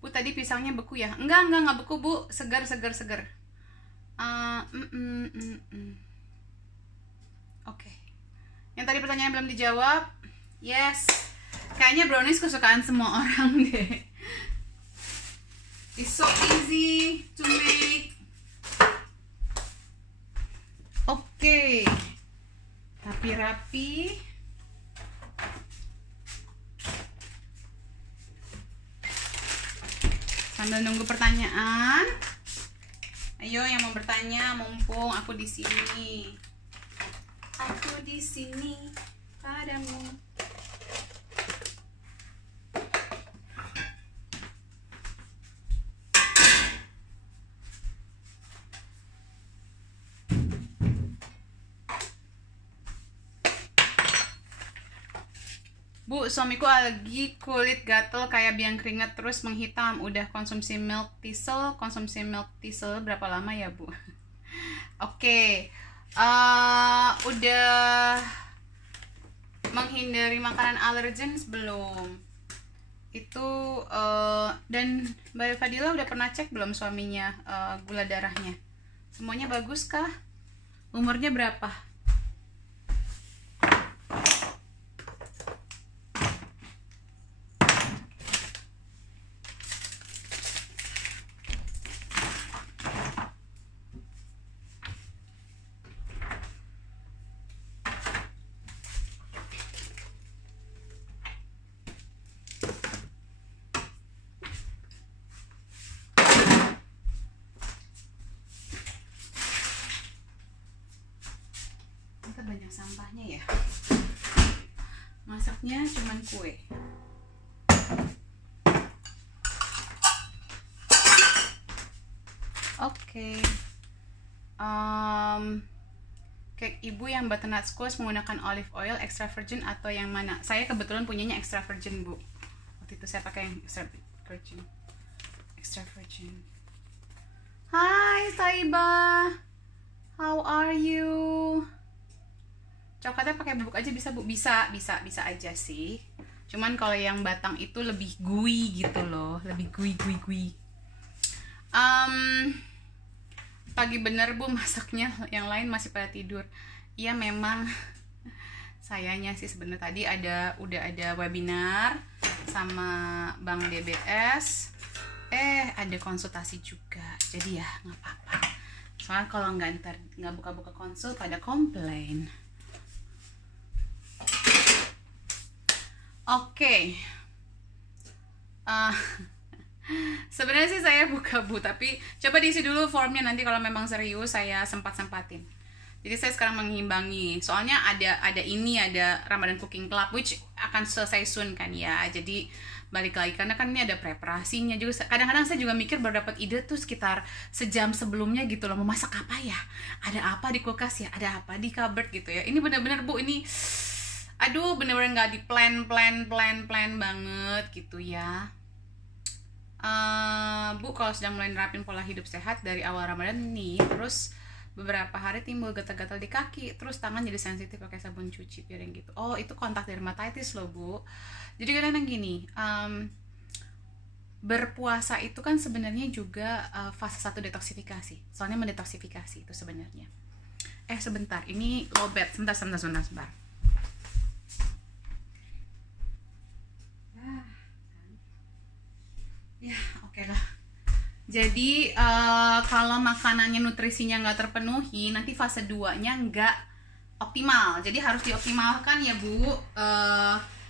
Bu, tadi pisangnya beku ya? Enggak beku, Bu. Segar. Oke. Yang tadi pertanyaan belum dijawab. Yes. Kayaknya brownies kesukaan semua orang deh. It's so easy to make. Oke. Rapi-rapi. Sambil nunggu pertanyaan. Ayo yang mau bertanya, mumpung aku di sini. Aku di sini padamu. Bu, suamiku lagi kulit gatel kayak biang keringat terus menghitam. Udah konsumsi milk thistle. Berapa lama ya, Bu? Oke. Udah menghindari makanan alergen belum? Itu dan Mbak Fadila udah pernah cek belum suaminya gula darahnya? Semuanya bagus kah? Umurnya berapa? Banyak sampahnya ya. Masaknya cuman kue. Oke. Cake ibu yang butternut squash menggunakan olive oil extra virgin atau yang mana? Saya kebetulan punyanya extra virgin, Bu. Waktu itu saya pakai yang extra virgin. Hai Saiba, how are you? Coklatnya pakai bubuk aja bisa, Bu? Bisa aja sih. Cuman kalau yang batang itu lebih gooey gitu loh, lebih gooey. Pagi bener, Bu, masaknya, yang lain masih pada tidur. Iya memang sayanya sih sebenarnya tadi udah ada webinar sama Bank DBS. Ada konsultasi juga. Jadi ya nggak apa-apa. Soalnya kalau nggak buka-buka konsul pada komplain. Oke. Sebenarnya sih saya buka, Bu, tapi coba diisi dulu formnya, nanti kalau memang serius saya sempatin. Jadi saya sekarang mengimbangi. Soalnya ada Ramadan Cooking Club which akan selesai soon kan ya. Jadi balik lagi karena kan ini ada preparasinya juga. Kadang-kadang saya juga mikir baru dapat ide tuh sekitar sejam sebelumnya gitu loh, mau masak apa ya? Ada apa di kulkas ya? Ada apa di cupboard gitu ya. Ini benar-benar, Bu, ini aduh bener-bener nggak di plan banget gitu ya. Bu, kalau sedang mulai nerapin pola hidup sehat dari awal Ramadan nih, terus beberapa hari timbul gatal-gatal di kaki, terus tangan jadi sensitif pakai sabun cuci piring gitu. Oh, itu kontak dermatitis loh, Bu. Jadi kadang-kadang gini, berpuasa itu kan sebenarnya juga fase 1 detoksifikasi. Soalnya mendetoksifikasi itu sebenarnya. Sebentar, ini lowbat. Sebentar. Ya, oke lah. Jadi kalau makanannya nutrisinya nggak terpenuhi, nanti fase 2-nya nggak optimal. Jadi harus dioptimalkan ya, Bu,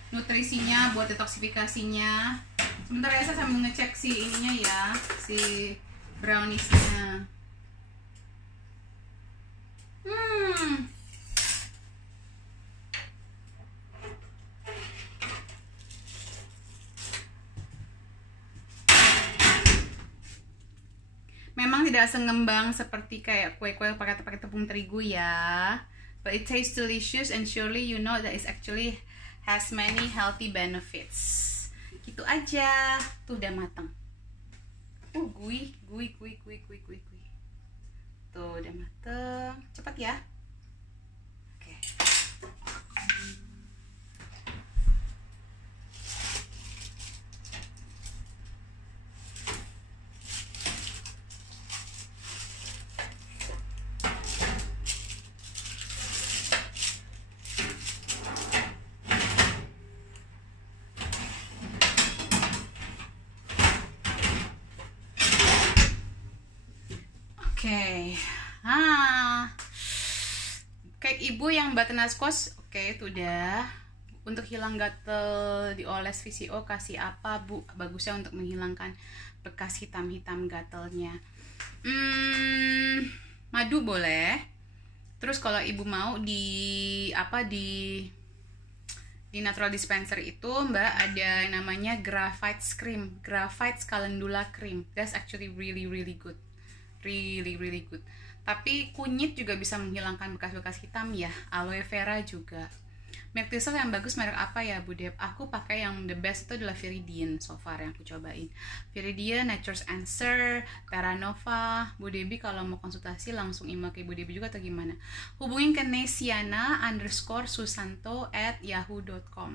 nutrisinya buat detoksifikasinya. Sebentar ya, saya sambil ngecek si ininya ya, si browniesnya. Memang tidak sengembang seperti kayak kue-kue pakai tepung terigu ya. But it tastes delicious and surely you know that it actually has many healthy benefits. Gitu aja. Tuh udah matang. Gui. Tuh udah matang. Cepat ya. Oke. Oke. Kayak ibu yang button squash, oke itu udah. Untuk hilang gatel dioles VCO kasih apa bu? Bagusnya untuk menghilangkan bekas hitam-hitam gatelnya. Madu boleh. Terus kalau ibu mau di natural dispenser itu mbak ada yang namanya graphite cream, graphite calendula cream. That's actually really good, really good. Tapi kunyit juga bisa menghilangkan bekas-bekas hitam ya, aloe vera juga. Milk thistle yang bagus merek apa ya Bu Dep? Aku pakai yang the best itu adalah Viridian so far yang aku cobain. Viridian, Nature's Answer, Terra Nova. Bu Debi kalau mau konsultasi langsung email ke Bu Debi juga atau gimana? Hubungin ke nesiana_susanto@yahoo.com.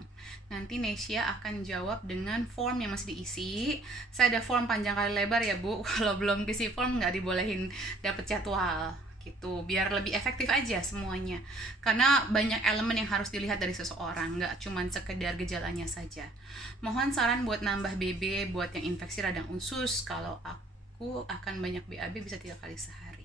Nanti Nesia akan jawab dengan form yang masih diisi. Saya ada form panjang kali lebar ya Bu. Kalau belum isi form nggak dibolehin dapet jadwal. Gitu, biar lebih efektif aja semuanya karena banyak elemen yang harus dilihat dari seseorang, nggak cuma sekedar gejalanya saja. Mohon saran buat nambah BB buat yang infeksi radang usus. Kalau aku akan banyak BAB bisa 3 kali sehari.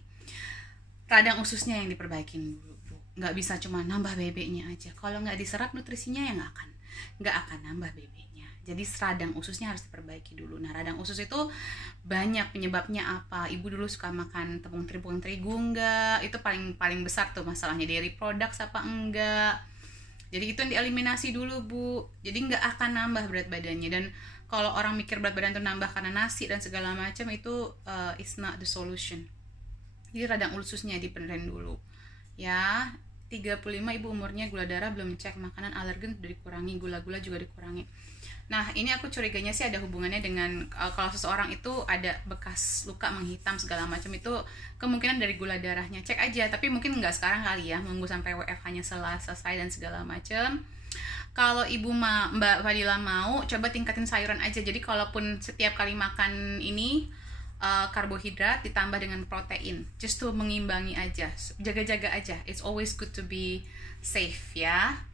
Radang ususnya yang diperbaikin dulu Bu. Nggak bisa cuma nambah BB-nya aja, kalau nggak diserap nutrisinya ya nggak akan nambah BB-nya. Jadi radang ususnya harus diperbaiki dulu. Nah, radang usus itu banyak penyebabnya apa. Ibu dulu suka makan tepung terigu enggak? Itu paling besar tuh masalahnya. Dairy products apa enggak? Jadi itu yang dieliminasi dulu Bu. Jadi nggak akan nambah berat badannya. Dan kalau orang mikir berat badan itu nambah karena nasi dan segala macam, itu is not the solution. Jadi radang ususnya dibenerin dulu. Ya, 35 ibu umurnya, gula darah belum cek, makanan alergen sudah dikurangi, gula-gula juga dikurangi. Nah, ini aku curiganya sih ada hubungannya dengan kalau seseorang itu ada bekas luka menghitam segala macam, itu kemungkinan dari gula darahnya. Cek aja, tapi mungkin nggak sekarang kali ya, nunggu sampai WFH-nya selesai dan segala macam. Kalau ibu Mbak Fadila mau, coba tingkatin sayuran aja. Jadi kalaupun setiap kali makan ini karbohidrat ditambah dengan protein, just to mengimbangi aja, jaga-jaga aja. It's always good to be safe ya.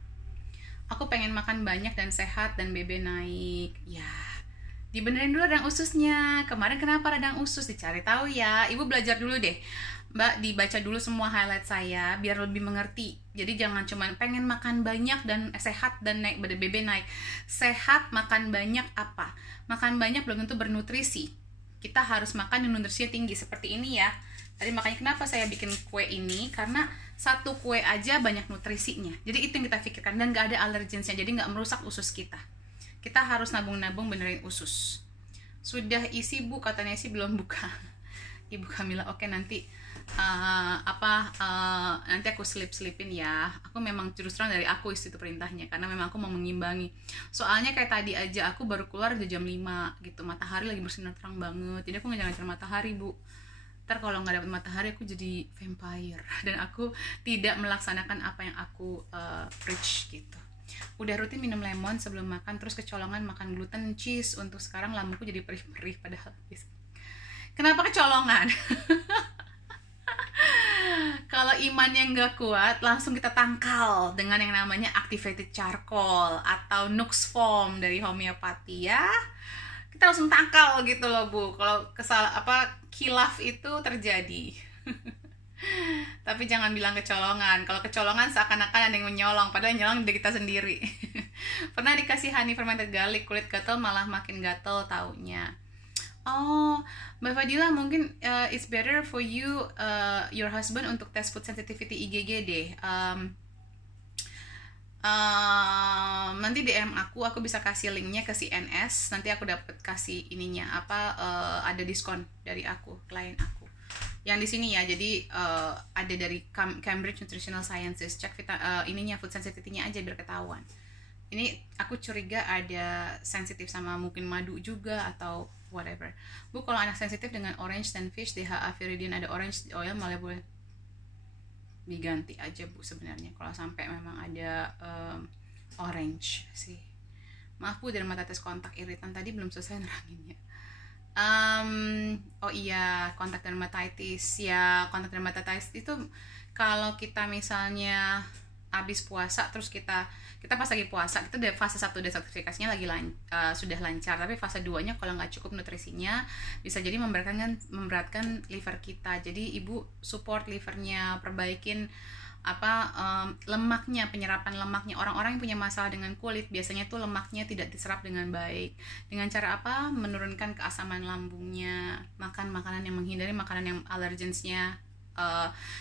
Aku pengen makan banyak dan sehat dan BB naik. Ya, dibenerin dulu radang ususnya. Kemarin kenapa radang usus? Dicari tahu ya. Ibu belajar dulu deh. Mbak dibaca dulu semua highlight saya biar lebih mengerti. Jadi jangan cuma pengen makan banyak dan sehat dan naik BB naik. Sehat makan banyak apa? Makan banyak belum tentu bernutrisi. Kita harus makan yang nutrisinya tinggi seperti ini ya. Tadi makanya kenapa saya bikin kue ini, karena satu kue aja banyak nutrisinya. Jadi itu yang kita pikirkan, dan gak ada alergensnya, jadi gak merusak usus kita. Kita harus nabung-nabung benerin usus. Sudah isi Bu, katanya sih belum buka. Ibu Kamila, oke nanti nanti aku selipin ya. Aku memang terus terang dari aku itu perintahnya, karena memang aku mau mengimbangi. Soalnya kayak tadi aja aku baru keluar di jam 5 gitu, matahari lagi bersinar terang banget, jadi aku ngejar-ngejar matahari Bu. Ntar kalau nggak dapet matahari aku jadi vampire dan aku tidak melaksanakan apa yang aku preach gitu. Udah rutin minum lemon sebelum makan, terus kecolongan makan gluten, cheese. Untuk sekarang lambungku jadi perih-perih padahal habis. Kenapa kecolongan? Kalau imannya nggak kuat, langsung kita tangkal dengan yang namanya activated charcoal atau Nux Foam dari homeopati ya. Kita langsung tangkal gitu loh Bu. Kalau khilaf itu terjadi. Tapi jangan bilang kecolongan. Kalau kecolongan seakan-akan ada yang menyolong, padahal yang nyolong dari kita sendiri. Pernah dikasih honey fermented garlic, kulit gatel malah makin gatel taunya. Oh, Mbak Fadila, mungkin it's better for you your husband untuk tes food sensitivity IgG deh. Nanti DM aku bisa kasih linknya ke CNS. Nanti aku dapat kasih ininya ada diskon dari aku, klien aku yang di sini ya. Jadi ada dari Cambridge Nutritional Sciences. Cek ininya food sensitivity-nya aja biar ketahuan. Ini aku curiga ada sensitif sama mungkin madu juga atau whatever. Bu, kalau anak sensitif dengan orange dan fish, DHA Viridian ada orange oil malah boleh diganti aja Bu sebenarnya kalau sampai memang ada orange sih. Maaf Bu, dermatitis kontak iritan tadi belum selesai neranginnya. Oh iya, kontak dermatitis ya. Kontak dermatitis itu kalau kita misalnya habis puasa, terus kita pas lagi puasa kita udah fase 1 detoksifikasinya lagi sudah lancar, tapi fase 2-nya kalau nggak cukup nutrisinya bisa jadi memberatkan liver kita. Jadi ibu support livernya, perbaikin lemaknya, penyerapan lemaknya. Orang-orang yang punya masalah dengan kulit biasanya tuh lemaknya tidak diserap dengan baik. Dengan cara apa? Menurunkan keasaman lambungnya, makan makanan yang menghindari makanan yang allergensnya.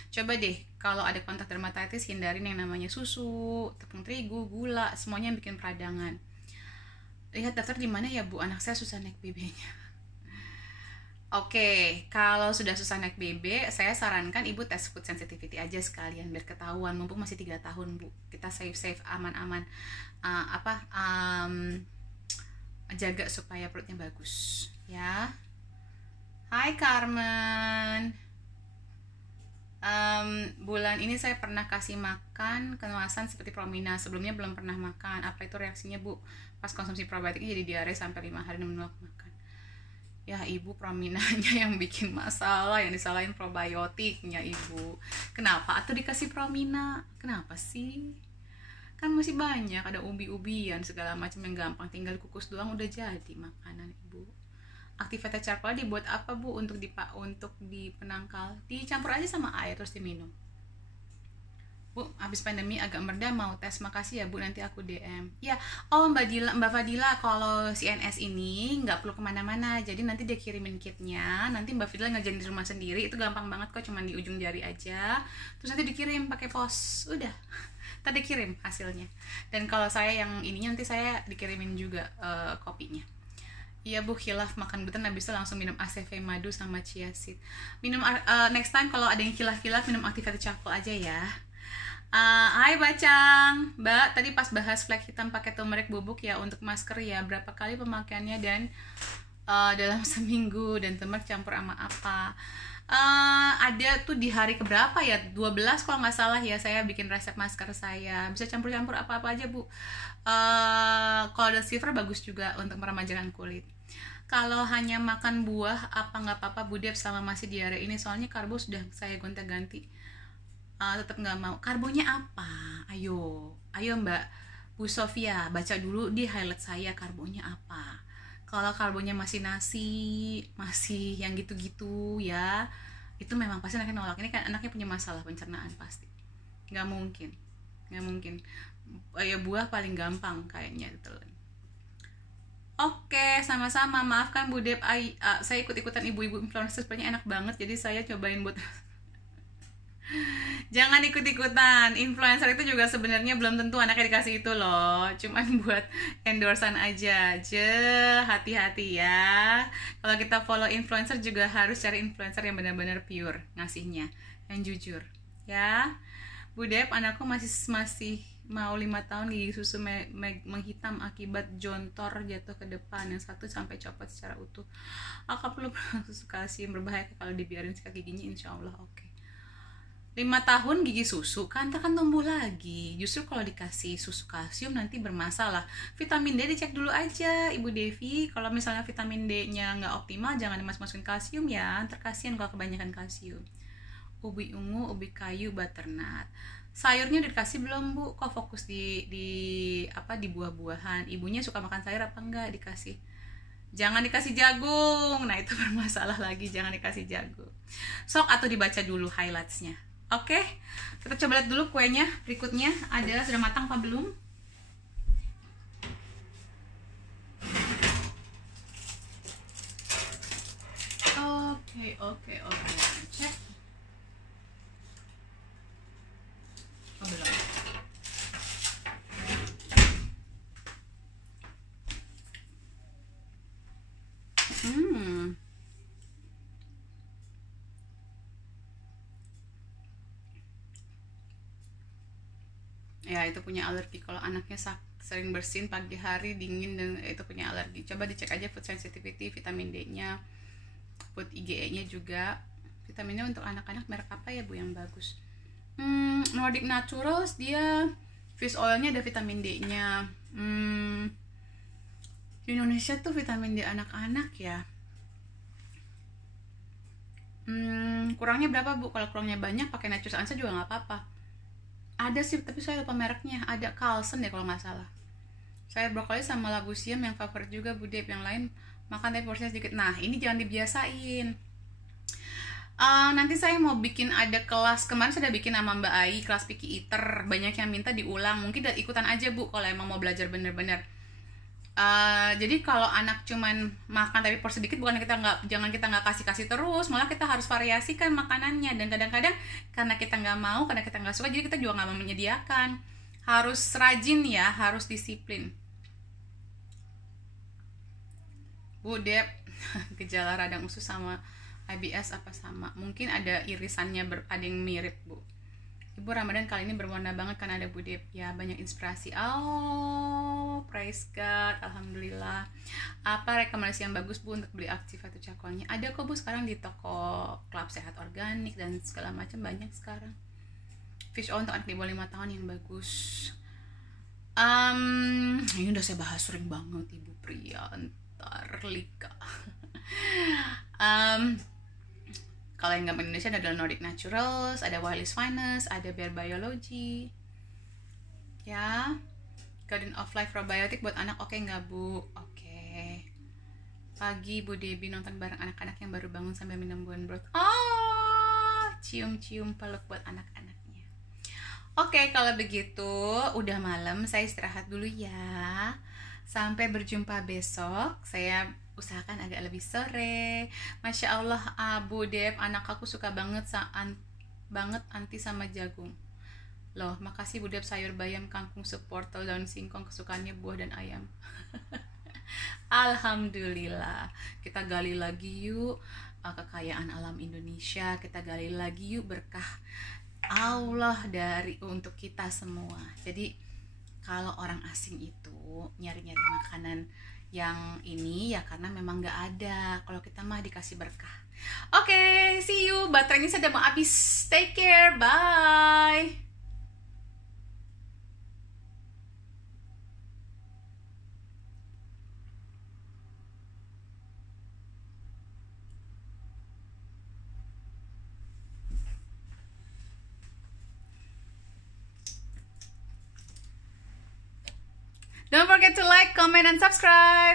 Coba deh kalau ada kontak dermatitis, hindarin yang namanya susu, tepung terigu, gula, semuanya yang bikin peradangan. Lihat daftar di mana ya Bu, anak saya susah naik BB-nya. Oke, kalau sudah susah naik BB, saya sarankan ibu tes food sensitivity aja sekalian biar ketahuan, mumpung masih 3 tahun Bu. Kita safe aman-aman, jaga supaya perutnya bagus ya. Hai Carmen. Bulan ini saya pernah kasih makan kemasan seperti Promina, sebelumnya belum pernah makan. Apa itu reaksinya Bu? Pas konsumsi probiotiknya jadi diare sampai 5 hari menolak makan. Ya ibu, Prominanya yang bikin masalah, yang disalahin probiotiknya ibu. Kenapa? Atau dikasih Promina? Kenapa sih? Kan masih banyak, ada ubi-ubian segala macam yang gampang, tinggal kukus doang udah jadi makanan ibu. Activated charcoal dibuat apa Bu? Untuk di penangkal, dicampur aja sama air terus diminum. Bu, habis pandemi agak mereda mau tes, makasih ya Bu, nanti aku DM. Ya, Mbak Fadila, kalau CNS ini nggak perlu kemana-mana, jadi nanti dia kirimin kitnya, nanti Mbak Fadila ngerjain di rumah sendiri, itu gampang banget kok, cuman di ujung jari aja, terus nanti dikirim pakai pos, udah, tadi kirim hasilnya. Dan kalau saya yang ininya nanti saya dikirimin juga kopinya. Iya Bu, khilaf makan gluten habis itu langsung minum ACV madu sama chia seed. Minum next time kalau ada yang khilaf minum activated charcoal aja ya. Hai Bacang, Mbak, tadi pas bahas flek hitam pakai turmeric bubuk ya untuk masker ya, berapa kali pemakaiannya dan dalam seminggu, dan turmeric campur sama apa? Ada tuh di hari keberapa ya, 12 kalau nggak salah ya, saya bikin resep masker saya, bisa campur-campur apa-apa aja Bu. Kalau ada silver bagus juga untuk meremajakan kulit. Kalau hanya makan buah apa nggak apa-apa Bu Dep selama masih diare ini, soalnya karbo sudah saya gonta-ganti. Tetap nggak mau. Karbonya apa? Ayo Mbak Bu Sofia, baca dulu di highlight saya karbonya apa. Kalau karbonya masih nasi, masih yang gitu-gitu ya, itu memang pasti anaknya nolak. Ini kan anaknya punya masalah pencernaan pasti. Nggak mungkin. Ya buah paling gampang kayaknya ditelan. Oke, sama-sama. Maafkan Bu Dep, saya ikut-ikutan ibu-ibu influencer, sebenarnya enak banget, jadi saya cobain buat. Jangan ikut-ikutan, influencer itu juga sebenarnya belum tentu anaknya dikasih itu loh, cuman buat endorsean aja, hati-hati ya. Kalau kita follow influencer juga harus cari influencer yang benar-benar pure ngasihnya, yang jujur ya. Bu Dep, anakku masih mau 5 tahun, gigi susu menghitam akibat jontor jatuh ke depan, yang satu sampai copot secara utuh. Aku perlu susu kalsium, berbahaya kalau dibiarin sikat giginya, insya Allah oke. 5 tahun gigi susu kan tumbuh lagi. Justru kalau dikasih susu kalsium nanti bermasalah. Vitamin D dicek dulu aja Ibu Devi. Kalau misalnya vitamin D-nya nggak optimal, jangan dimasukin kalsium ya. Ntar kasihan kalau kebanyakan kalsium. Ubi ungu, ubi kayu, butternut. Sayurnya udah dikasih belum Bu? Kok fokus di buah-buahan? Ibunya suka makan sayur apa enggak? Dikasih. Jangan dikasih jagung. Nah itu bermasalah lagi, jangan dikasih jagung. Sok atau dibaca dulu highlights-nya. Oke, kita coba lihat dulu kuenya berikutnya adalah sudah matang apa belum. Oke, cek. Oh, belum. Ya itu punya alergi. Kalau anaknya sering bersin pagi hari, dingin, dan itu punya alergi, coba dicek aja food sensitivity, vitamin D-nya, food IgE-nya juga. Vitaminnya untuk anak-anak merek apa ya Bu yang bagus? Nordic Naturals, dia fish oil-nya ada vitamin D-nya. Di Indonesia tuh vitamin D anak-anak ya, kurangnya berapa Bu? Kalau kurangnya banyak pakai Nature's Answer juga nggak apa-apa. Ada sih, tapi saya lupa mereknya. Ada Carlson ya kalau nggak salah. Saya brokoli sama labu siam yang favorit juga Bu Dep. Yang lain makan tapi porsinya sedikit. Nah ini jangan dibiasain. Nanti saya mau bikin ada kelas. Kemarin saya udah bikin sama Mbak Ai kelas picky eater. Banyak yang minta diulang. Mungkin ikutan aja Bu kalau emang mau belajar bener-bener. Jadi kalau anak cuman makan tapi porsi sedikit, jangan kita nggak kasih terus, malah kita harus variasikan makanannya. Dan kadang-kadang karena kita nggak mau, karena kita nggak suka, jadi kita juga nggak mau menyediakan. Harus rajin ya, harus disiplin. Bu Dep, gejala radang usus sama IBS apa sama? Mungkin ada irisannya, ada yang mirip Bu. Ibu Ramadan kali ini berwarna banget kan ada Bu Dep. Ya banyak inspirasi. Oh, praise God, alhamdulillah. Apa rekomendasi yang bagus Bu untuk beli Activa atau Cakolnya? Ada kok Bu sekarang di toko Klub Sehat Organik dan segala macam, banyak sekarang. Fish oil untuk anak di bawah 5 tahun yang bagus. Ini udah saya bahas sering banget Ibu Priyantar Lika. Kalau yang nggak Indonesia ada Nordic Naturals, ada Wiley's Finest, ada Bear Biology, ya. Garden of Life probiotik buat anak, oke nggak Bu? Oke. Pagi Bu Debbie nonton bareng anak-anak yang baru bangun sambil minum bone broth. Oh, cium-cium peluk buat anak-anaknya. Oke, kalau begitu udah malam, saya istirahat dulu ya. Sampai berjumpa besok. Saya usahakan agak lebih sore. Masya Allah, Bu Dep, anak aku suka banget anti sama jagung. Loh, makasih Bu Dep, sayur bayam, kangkung, sup wortel, daun singkong, kesukaannya buah dan ayam. Alhamdulillah. Kita gali lagi yuk kekayaan alam Indonesia. Kita gali lagi yuk berkah Allah untuk kita semua. Jadi kalau orang asing itu nyari-nyari makanan yang ini ya karena memang nggak ada. Kalau kita mah dikasih berkah. Oke, see you. Baterainya sudah mau habis. Take care, bye. Don't forget to like, comment, and subscribe.